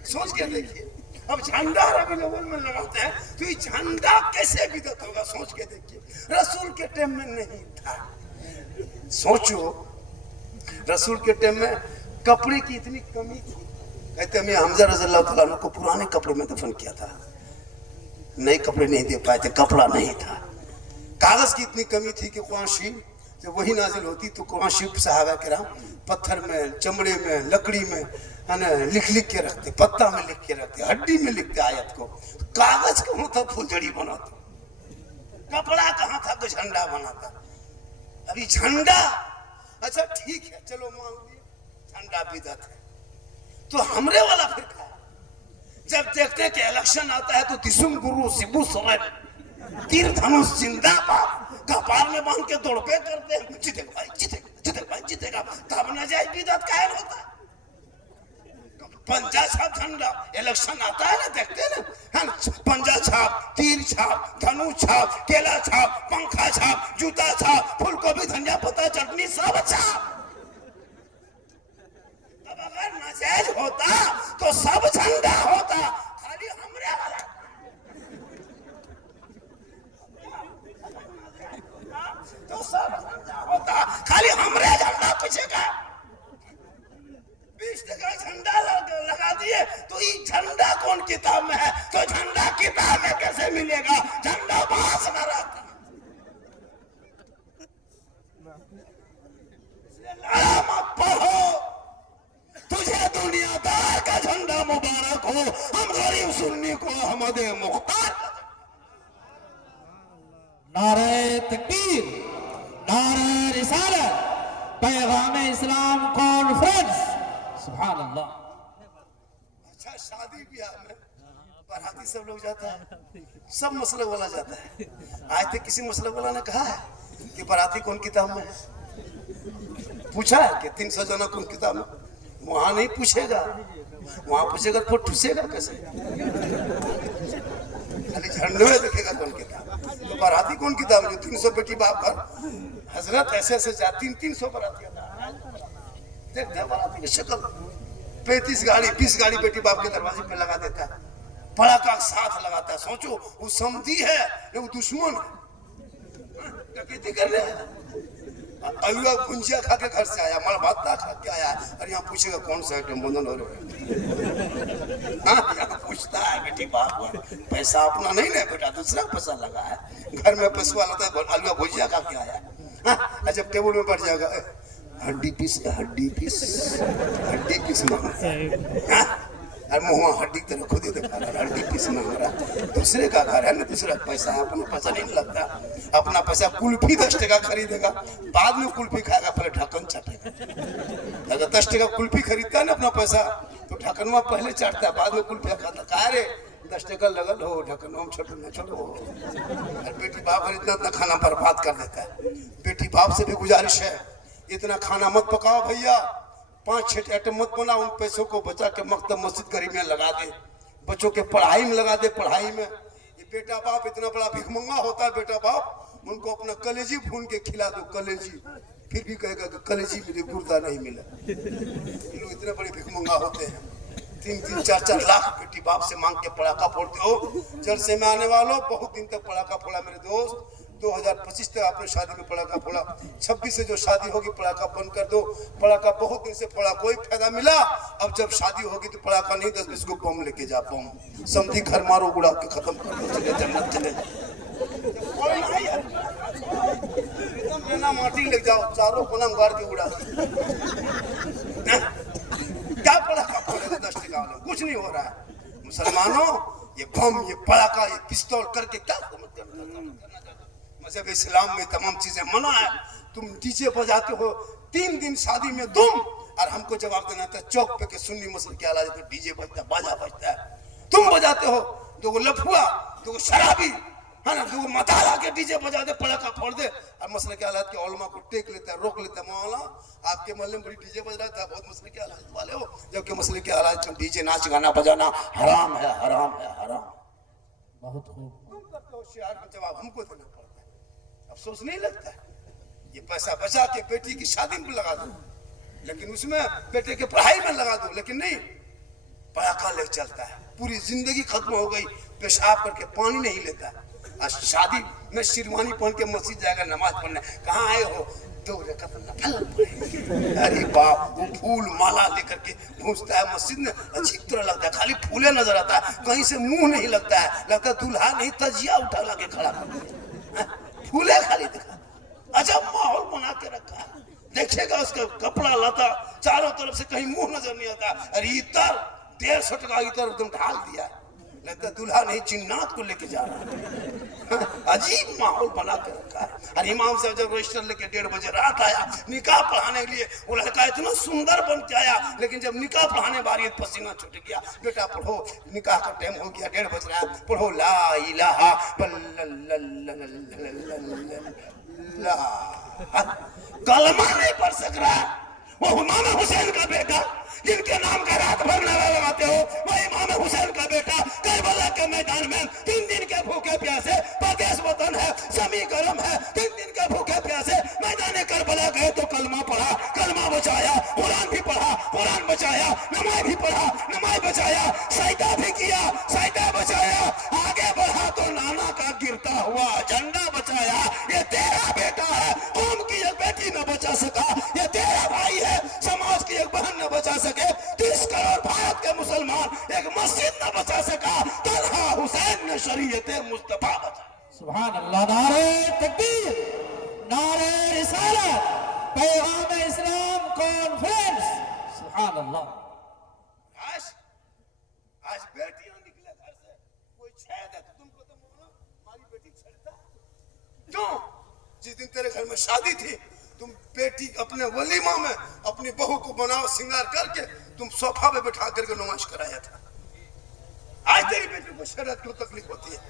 सोच के देखिए। अब झंडा रबी लोगों में लगाते हैं तो ये झंडा कैसे बिदअत होगा? सोच के देखिए। रसूल के टाइम में नहीं था। सोचो रसूल के टाइम में कपड़े की इतनी कमी थी। कहते हैं हमजा रज़ियल्लाहु तआला अन्हु को पुराने कपड़े में दफन किया था, नए कपड़े नहीं दे पाए थे, कपड़ा नहीं था। कागज की इतनी कमी थी कि कुरान शरीफ जब वही नाजिल होती तो कुरान शरीफ सहाबा किराम पत्थर में, चमड़े में, लकड़ी में है ना लिख लिख के रखते, पत्ता में लिख के रखते, हड्डी में लिखते आयत को। कागज कहाँ था फुलझड़ी बनाता, कपड़ा कहाँ था तो झंडा बनाता। अभी झंडा, अच्छा ठीक है चलो मान लिया झंडा बिदअत है, तो हमरे वाला फिरका जब देखते हैं कि इलेक्शन आता है तो दिसुम गुरु सिबू सराय तीर धनुष जिंदाबाद कपार में बांध के दौड़पे करते हैं, जीतेगा भाई जीतेगा, जीतेगा भाई जीतेगा। तब न जाए बिदअत कायल होता। पंजा छाप झंडा इलेक्शन आता है ना, देखते हैं ना, पंजा छाप, तीर छाप, धनु छाप, केला छाप, पंखा छाप, जूता छाप, फूलगोभी, धनिया पत्ता, चटनी सब छाप। अब अगर नाजायज होता तो सब झंडा होता, खाली हमरे वाला तो सब झंडा होता, खाली हमरे झंडा पीछे का 20 टका झंडा लगा दिए तो ये झंडा कौन किताब में है? तो झंडा किताब में कैसे मिलेगा? झंडा बांस में रहता। लड़ा मत पढ़ो, तुझे दुनियादार का झंडा मुबारक हो, हम गरीब सुन्नी को अहमद मुख्तार। नारे तकबीर, नारे रिसालत, पैगाम इस्लाम कॉन्फ्रेंस। सुभान अल्लाह। अच्छा शादी ब्याह में बाराती सब लोग जाता है, सब मसलक वाला जाता है। आज तक किसी मसलक वाला ने कहा है कि बाराती कौन किताब में है? पूछा है कि 300 जना कौन किताब में? वहां नहीं पूछेगा, वहां पूछेगा तो ठुसेगा कैसे? खाली झंडे में देखेगा कौन किताब, तो बाराती कौन किताब जो 300 बेटी बाप घर हजरत ऐसे ऐसे जा 300 बाराती देखते हैं बाराती की शक्ल 35 गाड़ी 20 गाड़ी बेटी बाप के दरवाजे पे लगा देता है, पड़ाका साथ लगाता है। सोचो वो समझी है वो दुश्मन डकैती कर रहे हैं। अलुआ गुंजिया खा के घर से आया, मल भाता खा के आया और यहाँ पूछेगा कौन सा आइटम बंधन हो रहा है। यहाँ पूछता है बेटी बाप पैसा अपना नहीं ना बेटा दूसरा पैसा लगा है, घर में पैसा वाला था अलुआ भुजिया खा के आया। जब टेबल में बैठ जाएगा हड्डी पीस मांगता और मुँह हड्डी तरह खुद ही दिखा रहा हड्डी पीस मांग रहा। दूसरे का घर है ना, दूसरा पैसा है, अपना पैसा नहीं लगता। अपना पैसा कुल्फी 10 टका खरीदेगा, बाद में कुल्फी खाएगा, पहले ढक्कन चाटेगा। अगर 10 टका कुल्फी खरीदता है ना अपना पैसा तो ढक्कनवा पहले चाटता है, बाद में कुल्फी खाता। कहा रे 10 टका लगल हो ढक्कनवा में छोड़ो ना छोड़ो। बेटी बाप इतना खाना बर्बाद कर देता है। बेटी बाप से भी गुजारिश है इतना खाना मत पकाओ भैया, 5-6 आइटम मत बनाओ, उन पैसों को बचा के मकतब मस्जिद गरीब में लगा दे, बच्चों के पढ़ाई में लगा दे। पढ़ाई में ये बेटा बाप इतना बड़ा भिखमंगा होता है, बेटा बाप उनको अपना कलेजी भून के खिला दो, कलेजी, फिर भी कहेगा कि कलेजी मिले गुर्दा नहीं मिला। ये लोग इतने बड़े भिखमंगा होते हैं। 3-3, 4-4 लाख बेटी बाप से मांग के पड़ाका फोड़ते हो। जलसे में आने वालों बहुत दिन तक पड़ाका फोड़ा मेरे दोस्त, 2025 तक आपने शादी में पड़ाका फोड़ा, 26 से जो शादी होगी पड़ाका बंद कर दो। पड़ाका बहुत दिन से फोड़ा, कोई फायदा मिला? अब जब शादी होगी तो पड़ाका नहीं 10-20 को बम लेके जा, बम समझी घर मारो उड़ा के खत्म कर दो, चले जन्नत चले माटी ले जाओ, चारों कोना गाड़ के उड़ा क्या पड़ाका फोड़े 10 टका वाले, कुछ नहीं हो रहा है। मुसलमानों ये बम ये पड़ाका ये पिस्तौल करके क्या मज़हब इस्लाम में तमाम चीजें मना है। तुम डीजे बजाते हो 3 दिन शादी में तुम, और हमको जवाब देना था चौक पे के सुन्नी मसल के आला तो डीजे बजता बाजा बजता है, तुम बजाते हो। 2 लफुआ 2 शराबी है ना, 2 मताला के डीजे बजा दे पड़ाका फोड़ दे, और मसले के हालात के उलमा को टेक लेता है, रोक लेता है। मौला आपके मोहल्ले में बड़ी डीजे बज रहा था, बहुत मसले के हालात वाले हो, जबकि मसले के हालात डीजे नाच गाना बजाना हराम है, हराम है, हराम। बहुत खूब। तुम करते हो शियार का जवाब हमको देना पड़ता है, अफसोस नहीं लगता है? ये पैसा बचा के बेटी की शादी में लगा दो, लेकिन उसमें बेटे के पढ़ाई में लगा दो, लेकिन नहीं, पड़ाका ले चलता है। पूरी जिंदगी खत्म हो गई, पेशाब करके पानी नहीं लेता है, और शादी में शेरवानी पहन के मस्जिद जाएगा नमाज पढ़ने। कहाँ आए हो? 2 रकात नफल पढ़ेंगे। अरे बाप, वो फूल माला लेकर के घुसता है मस्जिद में, अजीब तरह लगता है, खाली फूले नजर आता है, कहीं से मुंह नहीं लगता है, लगता है दूल्हा नहीं तजिया उठा ला के खड़ा कर फूले खाली दिखा। अजब माहौल बना के रखा है, देखेगा उसका कपड़ा लता चारों तरफ से कहीं मुंह नजर नहीं आता। अरे इतर 150 टका इतर एकदम ढाल दिया, लगता दूल्हा नहीं जिन्नात को लेके जा रहा है। अजीब माहौल बना के रखा है। और इमाम साहब जब रजिस्टर लेके 1:30 बजे रात आया निकाह पढ़ाने के लिए, वो लड़का इतना सुंदर बन के आया, लेकिन जब निकाह पढ़ाने बारी पसीना छूट गया। बेटा पढ़ो, निकाह का टाइम हो गया, 1:30 बज रहा है, पढ़ो ला इलाहा कलमा नहीं पढ़ सक रहा है। वो इमाम हुसैन का बेटा जिनके नाम का रात भर नारा लगाते हो, वो इमाम हुसैन का बेटा करबला के मैदान में 3 दिन के भूखे प्यासे, परदेश वतन है, जमी गरम है, 3 दिन के भूखे प्यासे मैदान करबला गए तो कलमा पढ़ा, कलमा बचाया, कुरान भी पढ़ा, कुरान बचाया, नमाज भी पढ़ा, नमाज बचाया, सजदा भी किया, सजदा बचाया, आगे बढ़ा तो नाना का गिरता हुआ झंडा बचाया। ये तेरा बेटा है, कौम की एक बेटी न बचा सका, ये तेरा भाई है, समाज की एक बहन न बचा सके, 30 करोड़ भारत के मुसलमान एक मस्जिद न बचा सका, तलहा हुसैन ने शरीयत मुस्तफा बचा। सुभान अल्लाह। नारे तकबीर, नारे रिसालत, पैगाम इस्लाम कॉन्फ्रेंस। सुभान अल्लाह। आज बेटियां निकले घर से, कोई छेद है तो तुमको तो बोलो हमारी बेटी छेड़ता क्यों? जिस दिन तेरे घर में शादी थी, तुम बेटी अपने वलीमा में अपनी बहू को बनाओ श्रृंगार करके तुम सोफा पे बैठा करके नुमाइश कराया था। आज तेरी बेटी को शरत क्यों तकलीफ होती है?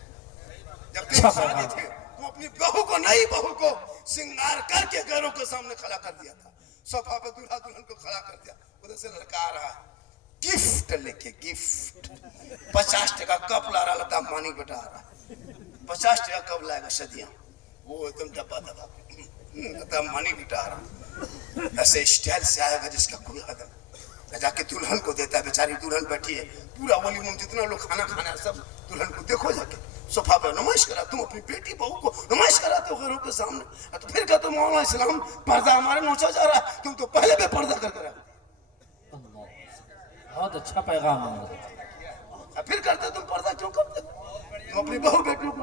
जब तेरी शादी थी तुम अपनी बहू को, नई बहू को श्रृंगार करके घरों के सामने खड़ा कर दिया था, सोफा पे दूल्हा दुल्हन को खड़ा कर दिया। उधर से लड़का आ रहा है गिफ्ट लेके, गिफ्ट 50 टका कप ला रहा, लता मानी बेटा आ रहा 50 टका कब लाएगा सदिया, वो एकदम डब्बा दबा लता मानी बेटा आ रहा, ऐसे स्टाइल से आएगा जिसका कोई हद। जाके दुल्हन को देता है, बेचारी दुल्हन बैठी है, पूरा वॉल्यूम जितना लोग खाना खाना है सब दुल्हन को देखो जाके सोफा पे नुमाइश करा, तुम अपनी बेटी बहू को नुमाइश कराते हो घरों के सामने, तो फिर कहते हो मौलाना इस्लाम पर्दा हमारे नोचा जा रहा है, तुम तो पहले भी पर्दा कर रहे हो। बहुत अच्छा पैगाम है। फिर करते तुम पर्दा क्यों करते? तुम अपनी बहू बेटियों को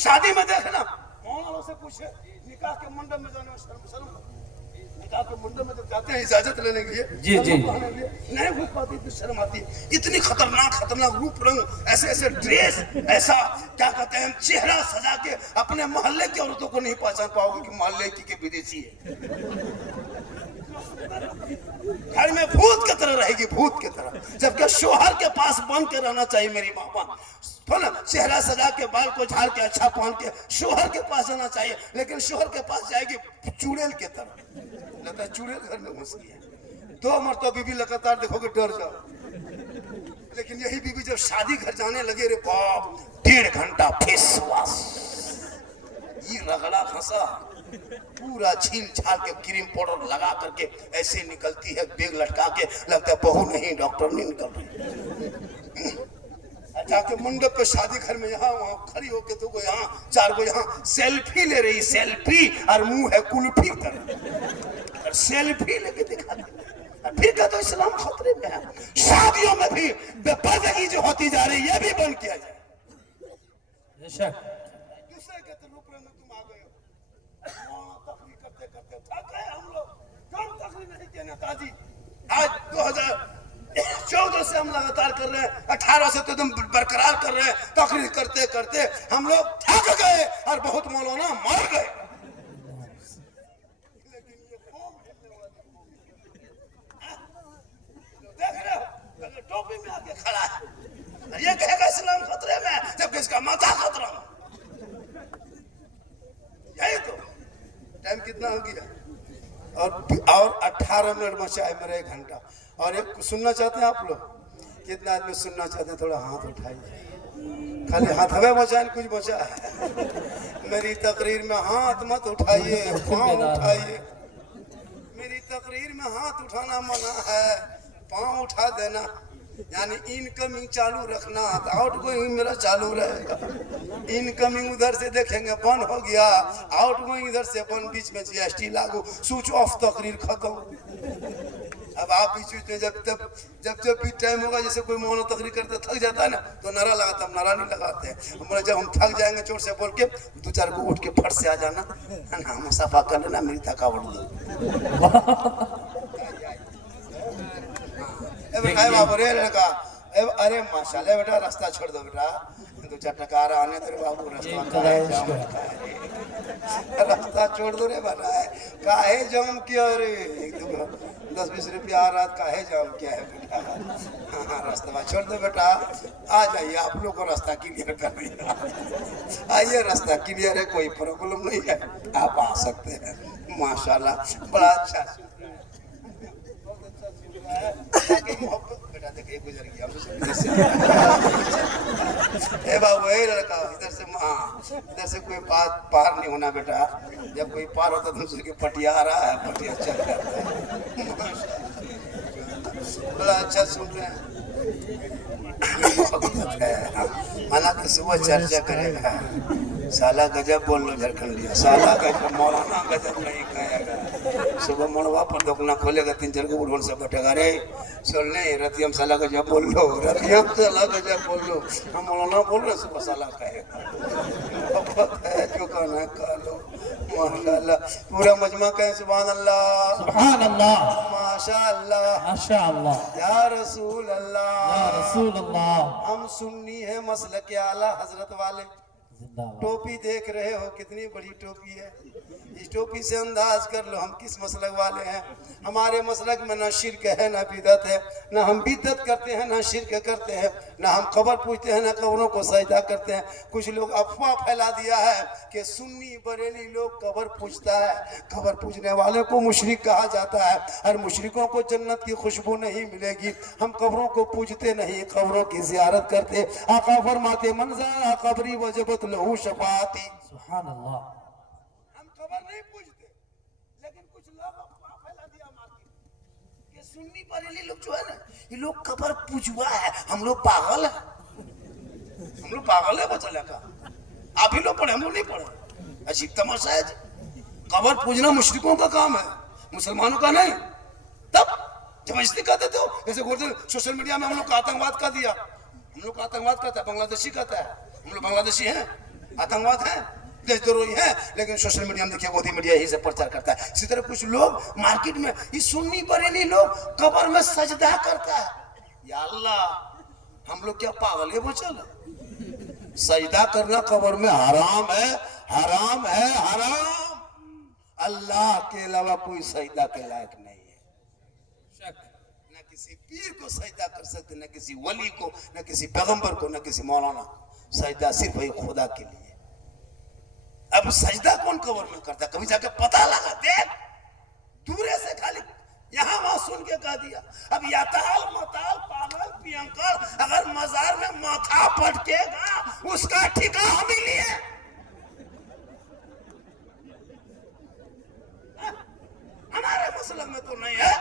शादी में देखना, मौलाना से पूछे निकाह के मंडप में जाने में शर्म, निकाह के मंडप में जब जाते हैं इजाजत लेने के लिए जी नहीं घुस पाती तो शर्म आती है। इतनी खतरनाक रूप रंग, ऐसे ऐसे ड्रेस, ऐसा क्या कहते हैं चेहरा सजा के अपने मोहल्ले की औरतों को नहीं पहचान पाओगे कि मोहल्ले की के विदेशी है। घर में भूत की तरह रहेगी, भूत की तरह, जबकि शोहर के पास बन के रहना चाहिए। मेरी मामा तो ना चेहरा सजा के बाल को झाड़ के अच्छा पहन के शोहर के पास जाना चाहिए, लेकिन शोहर के पास जाएगी चुड़ैल के तरह, लगता है चुड़ैल घर में घुस गई है। 2 मरतबा बीबी लगातार देखोगे डर जाओ, लेकिन यही बीबी जब शादी घर जाने लगे रे बाप 1.5 घंटा फिस ये रगड़ा फंसा, पूरा छील छाल के क्रीम पाउडर लगा करके ऐसे निकलती है, बैग लटका के, लगता है बहू नहीं डॉक्टर नहीं निकल रही। जाके मंडप पे शादी घर में यहाँ वहाँ खड़ी होके 2 को यहाँ 4 को यहाँ सेल्फी ले रही, सेल्फी, और मुंह है कुल्फी तरह, और सेल्फी लेके दिखाती। फिर का तो इस्लाम खतरे में है। शादियों में भी बेपर्दगी जो होती जा रही है ये भी बंद किया जाए। दूसरे के रूप में तुम आ गए हो, तकरीर करते करते थक गए हम लोग, कम तकरीर नहीं किए नेताजी। आज 2014 से हम लगातार कर रहे हैं, 18 से तो एकदम बरकरार कर रहे हैं, तकरीर करते करते हम लोग थक गए और बहुत मौलाना मर गए। लेकिन ये कौम हिलने वाली देख रहे हो, अगर टोपी में आके खड़ा है ये कहेगा इस्लाम खतरे में, जबकि इसका माथा खतरा में। यही तो टाइम कितना हो गया, और 18 मिनट बचा है मेरा 1 घंटा। और एक सुनना चाहते हैं आप लोग? कितना आदमी सुनना चाहते हैं? थोड़ा हाथ उठाइए, खाली हाथ हमें बचा कुछ बचा है। मेरी तकरीर में हाथ मत उठाइए, पाँव उठाइए। मेरी तकरीर में हाथ उठाना मना है, पाँव उठा देना, यानी इनकमिंग चालू रखना, आउटगोइंग मेरा चालू रहेगा। इनकमिंग उधर से देखेंगे बंद हो गया, आउटगोइंग इधर से बंद, बीच में GST लागू, स्विच ऑफ, तकरीर खत्म। अब आप बीच बीच में जब भी टाइम होगा, जैसे कोई मौलाना तकरीर करते थक जाता है ना तो नारा लगाता, हम नारा नहीं लगाते हैं। हमारा जब हम थक जाएंगे चोट से बोल के 2-4 को उठ के फट से आ जाना, है ना, हम सफा कर लेना, मेरी थकावट दो। बाबू रे लड़का, अरे माशाल्लाह बेटा रास्ता छोड़ दो बेटा, 2-4 टका आ रहा आने तेरे बाबू, रास्ता छोड़ दो रे बेटा, काहे जाम किया रे, 10-20 रुपया आ रहा, काहे जाम किया है बेटा। हाँ रास्ता छोड़ दो बेटा, आ जाइए, आप लोग को रास्ता क्लियर कर दिया, आइए रास्ता क्लियर है, कोई प्रॉब्लम नहीं है, आप आ सकते हैं। माशाल्लाह बड़ा अच्छा बेटा, देखिए गुजर गया ए बाबू, ए लड़का, इधर से इधर से कोई बात पार नहीं होना बेटा, जब कोई पार होता तो दूसरे के पटिया आ रहा है, पटिया चल जाता है। बड़ा अच्छा सुन रहे हैं, हालांकि सुबह चर्चा करेगा, साला गजब बोल लो झारखंडिया, साला गजब, मौलाना गजब नहीं कहेगा। सुबह मोड़वा पर दुकान खोलेगा, 3-4 को बुढ़वन से बैठेगा, रे सुन ले रतियम साला गजब बोल लो, रतियम साला गजब बोल लो, हम मौलाना बोल रहे सुबह साला कहेगा, जो कहना कह लो। माशाअल्लाह, पूरा मजमा कहें सुभान अल्लाह, सुभान अल्लाह, माशाअल्लाह, माशाअल्लाह, या रसूल अल्लाह, या रसूल अल्लाह। हम सुन्नी है मसलक आला हजरत वाले। टोपी देख रहे हो, कितनी बड़ी टोपी है, इस टोपी से अंदाज कर लो हम किस मसलक वाले हैं। हमारे मसलक में ना शिरक है ना बिदत है, ना हम बिदत करते हैं ना शिरक करते हैं, ना हम कब्र पूजते हैं ना कब्रों को सजदा करते हैं। कुछ लोग अफवाह फैला दिया है कि सुन्नी बरेली लोग कब्र पूजता है, कब्र पूजने वाले को मुशरिक कहा जाता है और मुशरिकों को जन्नत की खुशबू नहीं मिलेगी। हम कब्रों को पूजते नहीं, कब्रों की जियारत करते। आका फरमाते मंज़ारा कब्री वजबत लहू शफाअती। सुभान अल्लाह। हम कब्र नहीं पूजते, लेकिन कुछ लोग अफवाह फैला दिया मार्केट कि सुन्नी बरेली लोग जो है ना, ये लोग कब्र पूजवा है। हम लोग पागल है, हम लोग पागल है बचला का। आप ही लोग पढ़े, हम लोग नहीं पढ़े। अजीब तमाशा है जी। कब्र पूजना मुशरिकों का काम है, मुसलमानों का नहीं। तब जबरदस्ती कहते थे, जैसे बोलते सोशल मीडिया में हम लोग का आतंकवाद का दिया। हम लोग का आतंकवाद कहता है, बांग्लादेशी कहता है। हम लोग बांग्लादेशी हैं, आतंकवाद है, देशद्रोही है, लेकिन सोशल मीडिया में देखिए मोदी मीडिया यही से प्रचार करता है। इसी तरह कुछ लोग मार्केट में ये सुन्नी बरेली लोग कब्र में सजदा करता है। या अल्लाह, हम लोग क्या पागल है बचल? सजदा करना कब्र में हराम है, हराम है, हराम। अल्लाह के अलावा कोई सजदा के लायक नहीं है। न किसी पीर को सजदा कर सकते, न किसी वली को, न किसी पैगंबर को, न किसी मौलाना। सजदा सिर्फ वही खुदा के लिए। अब सजदा कौन कब्र में करता? कभी जाके पता लगा, देख दूरे से खाली यहाँ वहां सुन के कह दिया। अब याताल मताल पागल पियंकर अगर मजार में माथा पटकेगा उसका ठिका हम ही लिए। हमारे मसलक में तो नहीं है।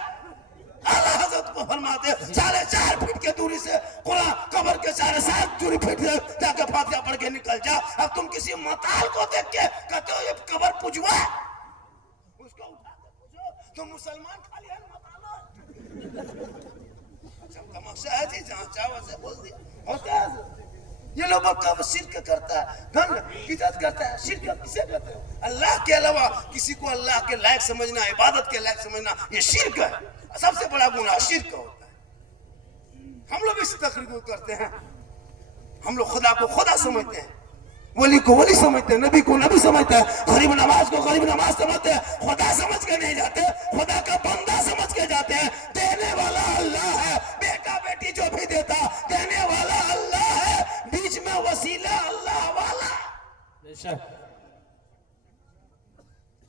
आला हजरत को फरमाते 4.5 फीट के दूरी से कुरान कब्र के 4.7 फीट जाके फातिहा पढ़ के निकल जा। अब तुम किसी मताल को देख के कहते हो ये कब्र पुजवा है, उसको उठा के पूछो तो मुसलमान खाली है मताल। अच्छा तमाशा है जी, जहाँ चाहो वैसे बोल दिया होता है। ये लोग कब शिरक करता है, धन बिदअत करता है। शिरक किसे कहते हैं? अल्लाह के अलावा किसी को अल्लाह के लायक समझना, इबादत के लायक समझना, ये शिरक है। सबसे बड़ा गुनाह शिरक होता है। हम लोग इस तकरीर करते हैं। हम लोग खुदा को खुदा समझते हैं, वली को वली समझते हैं, नबी को नबी समझते हैं, गरीब नमाज को गरीब नमाज समझते हैं। खुदा समझ के नहीं जाते, खुदा का बंदा समझ के जाते हैं। देने वाला अल्लाह है, बेटा बेटी जो भी देता देने वाला अल्लाह है, बीच में वसीला अल्लाह वाला। बेशक।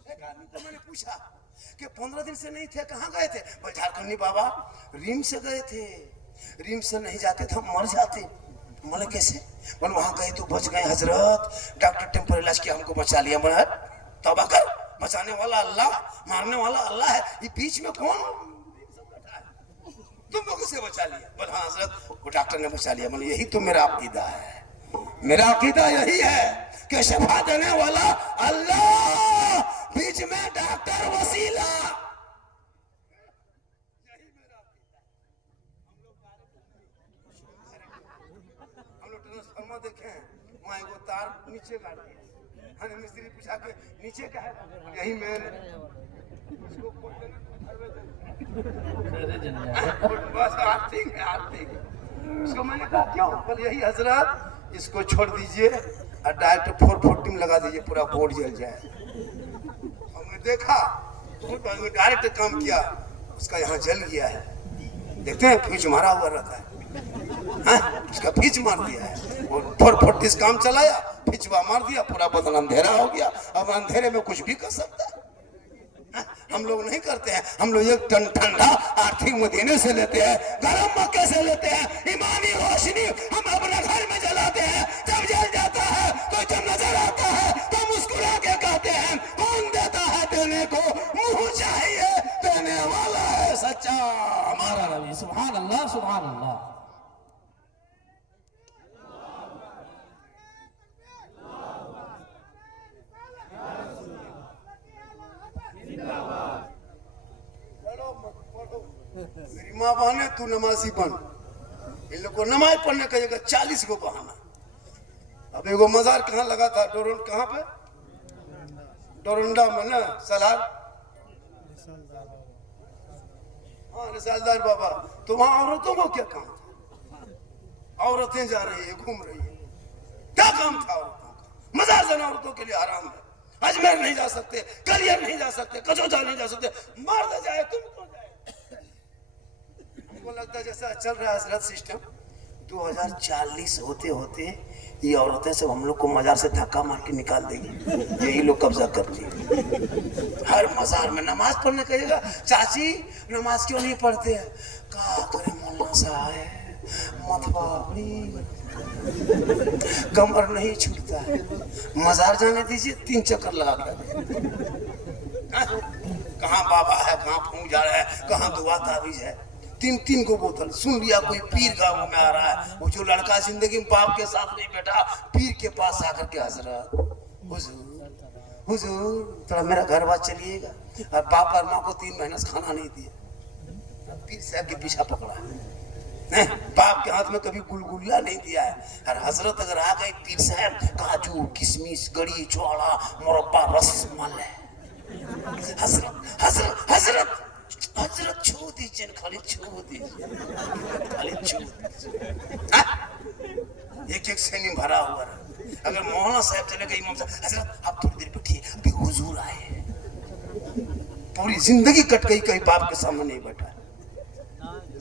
एक आदमी को मैंने पूछा कि 15 दिन से नहीं थे, कहाँ गए थे? झारखंडी बाबा रीम से गए थे। रीम से नहीं जाते तो हम मर जाते। बोले कैसे? बोले वहां गए तो बच गए हजरत, डॉक्टर टेम्पर इलाज किया, हमको बचा लिया। बोले तौबा कर, बचाने वाला अल्लाह, मारने वाला अल्लाह है, ये बीच में कौन बैठा है? तुमको किसे बचा लिया? बोले हाँ हजरत, वो डॉक्टर ने बचा लिया। बोले यही तो मेरा अकीदा है, मेरा अकीदा यही है कि शफा देने वाला अल्लाह, बीच में डॉक्टर वसीला। देखे वहां एगो तार नीचे गाड़ दिया। हने मिस्त्री पूछा के नीचे का है, यही मेन इसको बस आर्थिक है, आर्थिक। इसको मैंने कहा क्यों? बोले यही हजरत, इसको छोड़ दीजिए और डायरेक्ट 440 में लगा दीजिए, पूरा बोर्ड जल जाए। हमने देखा तो डायरेक्ट काम किया, उसका यहाँ जल गया है। देखते हैं फ्यूज मारा हुआ रहता है, उसका फिच मार दिया है। वो 440 काम चलाया, फिचवा मार दिया, पूरा बदन अंधेरा हो गया। अब अंधेरे में कुछ भी कर सकता है। हम लोग नहीं करते हैं। हम लोग एक टन ठंडा आर्थिक मदीने से लेते हैं, गरम मक्के से लेते हैं, ईमानी रोशनी हम अपने घर में जलाते हैं। जब जल जाता है तो जब नजर आता है तो मुस्कुरा के कहते हैं कौन देता है देने को, मुंह चाहिए देने वाला है सच्चा हमारा नबी। सुभान अल्लाह, सुभान अल्लाह। मेरी माँ बहने तू नमाजी बन। इन लोग को नमाज पढ़ने का जगह 40 को बहाना। अब एगो मजार कहाँ लगा था? डोरन कहाँ पे? डोरंडा में ना, सलार, हाँ रिसालदार बाबा। तो वहां औरतों को क्या काम था? औरतें जा रही है, घूम रही है, क्या काम था औरतों का? मजार जाना औरतों के लिए हराम है। अजमेर नहीं जा सकते, कलियर नहीं जा सकते, कचौजा नहीं जा सकते, मार दे जाए तुम क्यों जाए? हमको लगता है जैसा चल रहा है हजरत सिस्टम, 2040 होते होते ये औरतें सब हम लोग को मजार से धक्का मार के निकाल देगी, यही लोग कब्जा कर लिए। हर मजार में नमाज पढ़ने कहिएगा, चाची नमाज क्यों नहीं पढ़ते हैं? क्या करे मोल्ला साहब, मत बाबरी, कमर नहीं छूटता है, मजार जाने दीजिए, 3 चक्कर लगा कर। कहाँ बाबा है, कहाँ फूंक जा रहा है, कहाँ दुआ ताबीज है, 3 को बोतल। सुन लिया कोई पीर गाँव में आ रहा है, वो जो लड़का जिंदगी में बाप के साथ नहीं बैठा, पीर के पास आकर के हजरत हुजूर हुजूर थोड़ा मेरा घर बात चलिएगा, और बाप और माँ को 3 महीने से खाना नहीं दिया, पीर साहब के पीछा पकड़ा है, बाप के हाथ में कभी गुलगुल्ला नहीं दिया है, और हजरत अगर आ गए पीर साहब, काजू किशमिश गड़ी चौड़ा मुरब्बा रसमलाई है, हजरत हजरत हजरत हजरत छू दीजिए, खाली छू दीजिए, खाली छू दीजिए। एक सैनी भरा हुआ है। अगर मौलाना साहब चले गए इमाम साहब, हजरत आप थोड़ी देर बैठिए, अभी हुजूर आए। पूरी जिंदगी कट गई, कहीं बाप के सामने नहीं बैठा।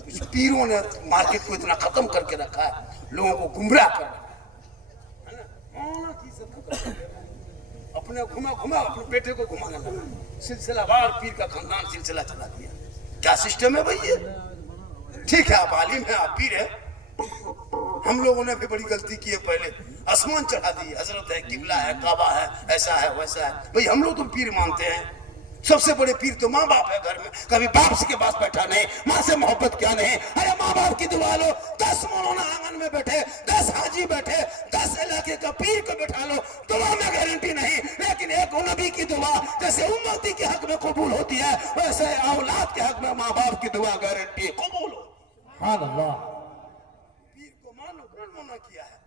कुछ पीरों ने मार्केट को इतना खत्म करके रखा है, लोगों को गुमराह कर रखा है। अपने घुमा अपने बेटे को घुमाने लगा, सिलसिलावार पीर का खानदान सिलसिला चला दिया। क्या सिस्टम है भाई ये? ठीक है, आप आलिम है, आप पीर है, हम लोगों ने भी बड़ी गलती की है, पहले आसमान चढ़ा दी, हजरत है, किबला है, काबा है, ऐसा है वैसा है। भाई हम लोग तो पीर मानते हैं, सबसे बड़े पीर तो माँ बाप है घर में, कभी बाप के पास बैठा नहीं, माँ से मोहब्बत क्या नहीं। अरे माँ बाप की दुआ लो, 10 मौलाना आंगन में बैठे, 10 हाजी बैठे, 10 इलाके का पीर को बैठा लो, दुआ में गारंटी नहीं, लेकिन एक नबी की दुआ जैसे उम्मती के हक में कबूल होती है, वैसे औलाद के हक में माँ बाप की दुआ गारंटी कबूल हो। पीर को मानो, कौन मना किया है,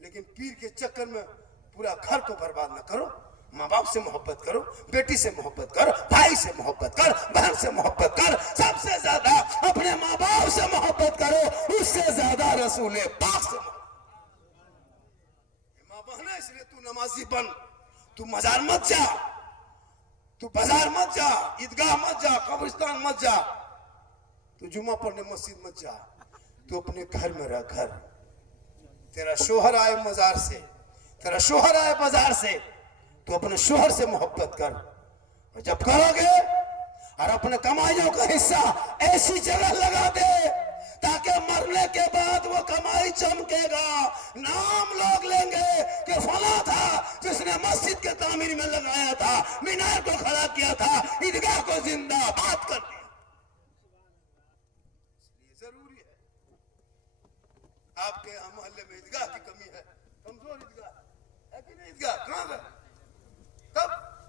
लेकिन पीर के चक्कर में पूरा घर को बर्बाद न करो। माँ बाप से मोहब्बत करो, बेटी से मोहब्बत कर, भाई से मोहब्बत कर, बहन से मोहब्बत कर, सबसे ज्यादा अपने माँ बाप से मोहब्बत करो, उससे ज्यादा रसूल पाक से। माँ बहन है इसलिए तू नमाजी बन, तू मजार मत जा, तू बाजार मत जा, ईदगाह मत जा, कब्रिस्तान मत जा, तू जुम्मा पढ़ने मस्जिद मत जा, तू अपने घर में रह। घर तेरा शोहर आए मजार से, तेरा शोहर आए बाजार से, तो अपने शोहर से मोहब्बत कर। और जब करोगे और अपने कमाइयों का हिस्सा ऐसी जगह लगा दे ताकि मरने के बाद वो कमाई चमकेगा, नाम लोग लेंगे कि फला था जिसने मस्जिद के तामीर में लगाया था, मीनार को खड़ा किया था, ईदगाह को जिंदाबाद कर दिया। इसलिए जरूरी है, आपके यहाँ मोहल्ले में ईदगाह की कमी है, कमजोर ईदगाह है कि नहीं? ईदगाह कहाँ है? तब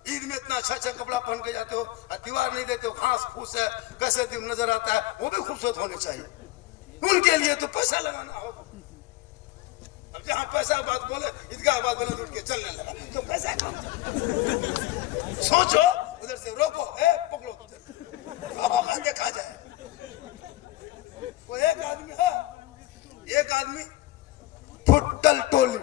ईद में इतना अच्छा कपड़ा पहन के जाते हो और दीवार नहीं देते हो, घास फूस है, कैसे दिन नजर आता है, वो भी खूबसूरत होने चाहिए। उनके लिए तो पैसा लगाना होगा। अब जहाँ पैसा बात बोले, ईदगाह बात बोले, उठ के चलने लगा तो पैसा कम। सोचो, उधर से रोको, पकड़ो, अब देखा जाए। वो एक आदमी है, एक आदमी फुटल टोली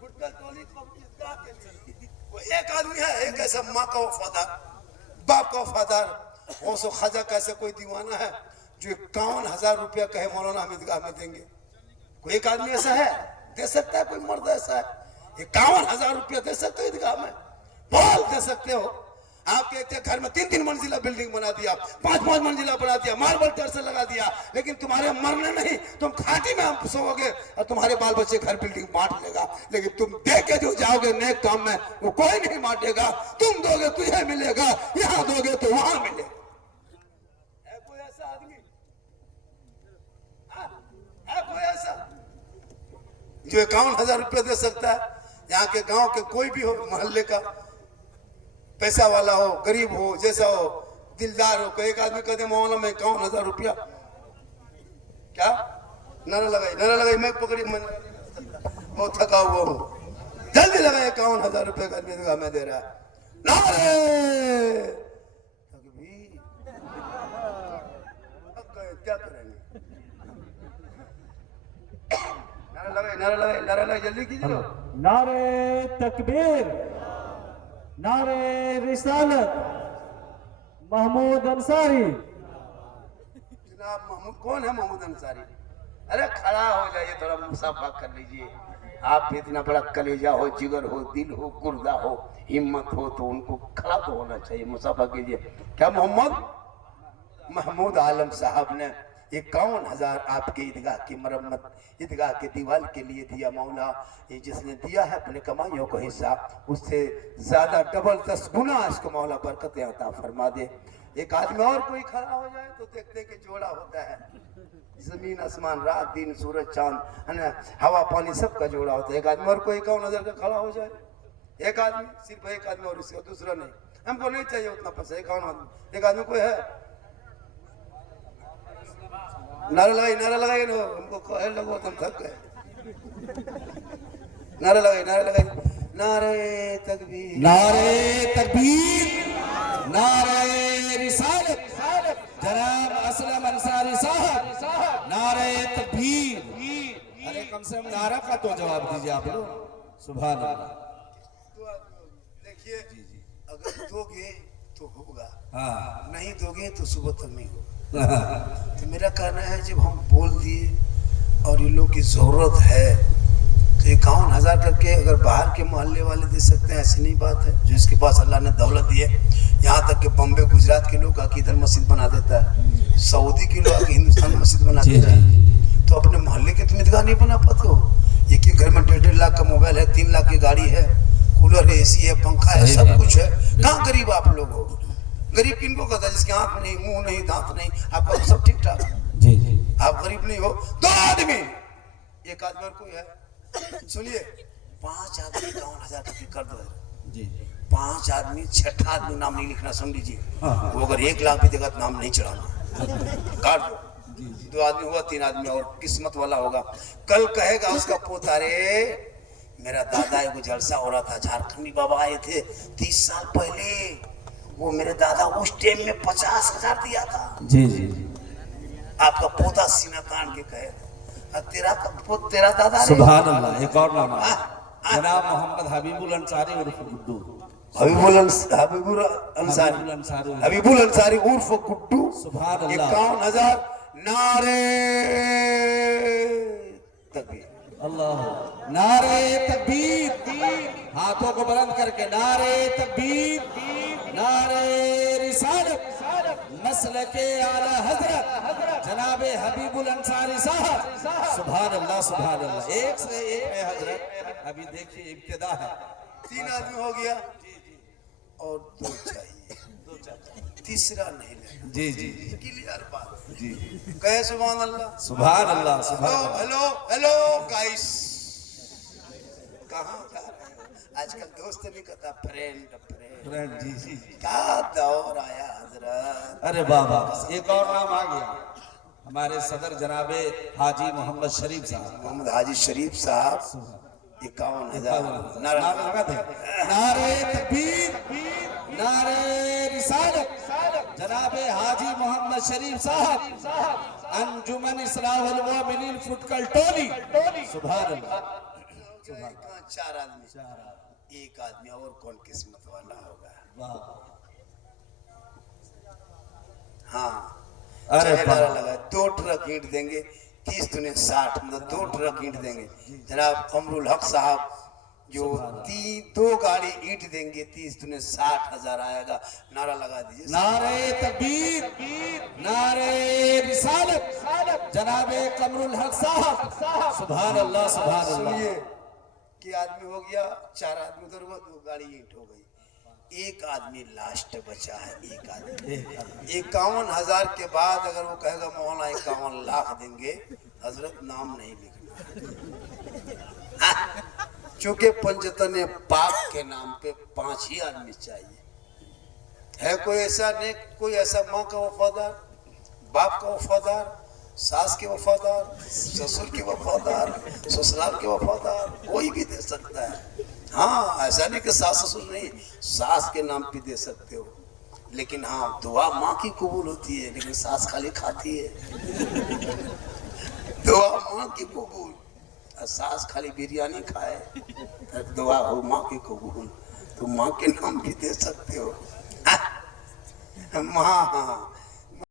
ईदगाह के लिए, वो एक आदमी है, एक ऐसा माँ का वफादार, बाप का वफादार, वो सो ख्वाजा कैसे कोई दीवाना है जो 51,000 रुपया कहे मौलाना हम ईदगाह में देंगे। कोई एक आदमी ऐसा है, दे सकता है? कोई मर्द ऐसा है 51,000 रुपया दे सकते हो ईदगाह में? बोल दे सकते हो? आपके एक घर में 3-3 मंजिला बिल्डिंग बना दिया, 5-5 मंजिला बना दिया, मार्बल टेरेस लगा दिया, लेकिन तुम्हारे मरने नहीं, तुम खाटी में हम सोओगे और तुम्हारे बाल बच्चे घर बिल्डिंग बांट लेगा, लेकिन तुम दे के जो जाओगे नेक काम में वो कोई नहीं बांटेगा। तुम दोगे तुझे मिलेगा, यहाँ दोगे तो वहां मिलेगा। है कोई ऐसा आदमी? है कोई ऐसा जो 51,000 रुपया दे सकता है? यहाँ के गांव के कोई भी हो, मोहल्ले का, पैसा वाला हो, गरीब हो, जैसा हो, दिलदार हो, कोई एक आदमी कहते मौलाना में 51,000 रुपया, क्या नारा लगाई, मैं पकड़ी, मैं बहुत थका हुआ हूँ, जल्दी लगाए 51,000 रुपये का ईदगाह में दे रहा है। नारे तकबीर, क्या करेंगे? नारा लगाए, जल्दी कीजिए। नारे तकबीर, नारे रिसालत महमूद अंसारी। जनाब महमूद कौन है महमूद अंसारी? अरे खड़ा हो जाइए, थोड़ा मुसाफा कर लीजिए। आप भी इतना बड़ा कलेजा हो, जिगर हो, दिल हो, गुर्दा हो, हिम्मत हो, तो उनको खड़ा तो होना चाहिए, मुसाफा कीजिए। क्या मोहम्मद महमूद आलम साहब ने 51,000 आपके ईदगाह की मरम्मत, ईदगाह के दीवार के लिए दिया। मौला ये जिसने दिया है अपने कमाइयों का हिस्सा, उससे ज्यादा डबल 10 गुना इसको मौला बरकत अता फरमा दे। एक आदमी और कोई खड़ा हो जाए तो देखते कि जोड़ा होता है, जमीन आसमान, रात दिन, सूरज चांद, है ना, हवा पानी, सबका जोड़ा होता है। एक आदमी और कोई 51,000 का खड़ा हो जाए, एक आदमी, सिर्फ एक आदमी और इसका दूसरा नहीं। हमको नहीं चाहिए उतना पैसा, 51 आदमी, एक आदमी कोई है? नारा लगाई ना, हमको कहे लगो तुम थक गए। नारा लगाई, नारे तकबीर, नारे तकबीर, नारे रिसालत जनाब असलम अंसारी साहब, नारे तकबीर। अरे कम से कम नारा का तो जवाब दीजिए आप लोग। सुभान अल्लाह। देखिए अगर दोगे तो होगा, हाँ नहीं दोगे तो सुबह तक नहीं होगा। तो मेरा कहना है जब हम बोल दिए और ये लोग की जरूरत है तो 51,000 करके अगर बाहर के मोहल्ले वाले दे सकते हैं, ऐसी नहीं बात है। जो इसके पास अल्लाह ने दौलत दी है, यहाँ तक कि बम्बे गुजरात के लोग आके इधर मस्जिद बना देता है, सऊदी के लोग आके हिंदुस्तान में मस्जिद बना देता है। तो अपने मोहल्ले के तुम ईदगाह नहीं बना पाते हो? एक एक घर में 1.5 लाख का मोबाइल है, 3 लाख की गाड़ी है, कूलर है, AC है, पंखा है, सब कुछ है। कहाँ गरीब आप लोग हो? गरीब किनको कहता है? जिसके आंख नहीं, मुंह नहीं, दांत नहीं, आपका तो सब ठीक ठाक। जी आप गरीब नहीं हो। 2 आदमी, एक आदमी और कोई है? सुनिए, 5 आदमी 51,000 का कर दो जी 5 आदमी, 6ठा आदमी नाम नहीं लिखना, सुन लीजिए। वो अगर 1 लाख भी देगा तो नाम नहीं चढ़ाना, काट दो। 2 आदमी हुआ, 3 आदमी और किस्मत वाला होगा। कल कहेगा उसका पोता, रे मेरा दादा एक जलसा हो रहा था, झारखंडी बाबा आए थे 30 साल पहले, वो मेरे दादा उस टाइम में 50,000 दिया था। जी आपका पोता सीना तान के कहे, तेरा दादा सुभान अल्लाह। एक और नाम है जनाब मोहम्मद हबीबुल अंसारी उर्फ गुड्डू। हबीबुल अंसारी उर्फ गुड्डू। सुभान अल्लाह। 51,000 नारे तकबीर, अल्लाह, नारे तकबीर, हाथों को बुलंद करके नारे तकबीर, नारे रिसालत नस्ल के आला हजरत जनाबे हबीबुल अंसारी साहब। सुभान अल्लाह, सुभान अल्लाह। एक से एक है हजरत। अभी देखिए इब्तिदा है। 3 आदमी हो गया और 2 चाहिए, तीसरा नहीं लेना। जी क्लियर बात जी। कहे सुभान अल्लाह, सुभान अल्लाह, सुभान अल्लाह। हेलो गाइस, कहाँ जा रहे हो? आजकल दोस्त नहीं कहता, फ्रेंड। जी क्या दौर आया हजरत। अरे बाबा, एक और नाम आ गया, हमारे सदर जनाबे हाजी मोहम्मद शरीफ साहब। मोहम्मद हाजी शरीफ साहब 51,000 लगा थे। नारे तकबीर, नारे रिसालत जनाबे हाजी मोहम्मद शरीफ साहब, अंजुमन इस्लाहुल मोमिनीन फुटकल टोली। सुभान अल्लाह। 4 आदमी, एक आदमी और कौन किस्मत वाला होगा? हाँ, अरे लगा 2 ट्रक ईंट देंगे, 30 दूने 60, मतलब 2 ट्रक ईंट देंगे। जनाब अमरुल हक साहब जो 2 गाड़ी ईंट देंगे, 30 दूने 60,000 आएगा। नारा लगा दीजिए, नारे तकबीर, नारे रिसालत जनाबे कमरुल हक साहब। सुभान अल्लाह, सुभान अल्लाह। सुनिए कि आदमी हो गया, 4 आदमी उधर हुआ, 2 गाड़ी ईंट हो गई, एक आदमी लास्ट बचा है। एक आदमी 51,000 के बाद अगर वो कहेगा मौलाना 51 लाख देंगे, हजरत नाम नहीं लिखना। चूंकि पंचतन पाक के नाम पे 5 ही आदमी चाहिए। है कोई ऐसा नहीं, कोई ऐसा माँ का वफादार, बाप का वफादार, सास के वफादार, ससुर के वफादार, ससुराल के वफादार, कोई भी दे सकता है। हाँ, ऐसा नहीं कि सास ससुर नहीं, सास के नाम पे दे सकते हो, लेकिन हाँ दुआ माँ की कबूल होती है, लेकिन सास खाली खाती है। दुआ माँ की कबूल, सास खाली बिरयानी खाए, दुआ हो माँ की कबूल। तुम माँ के नाम भी दे सकते हो। माँ, हाँ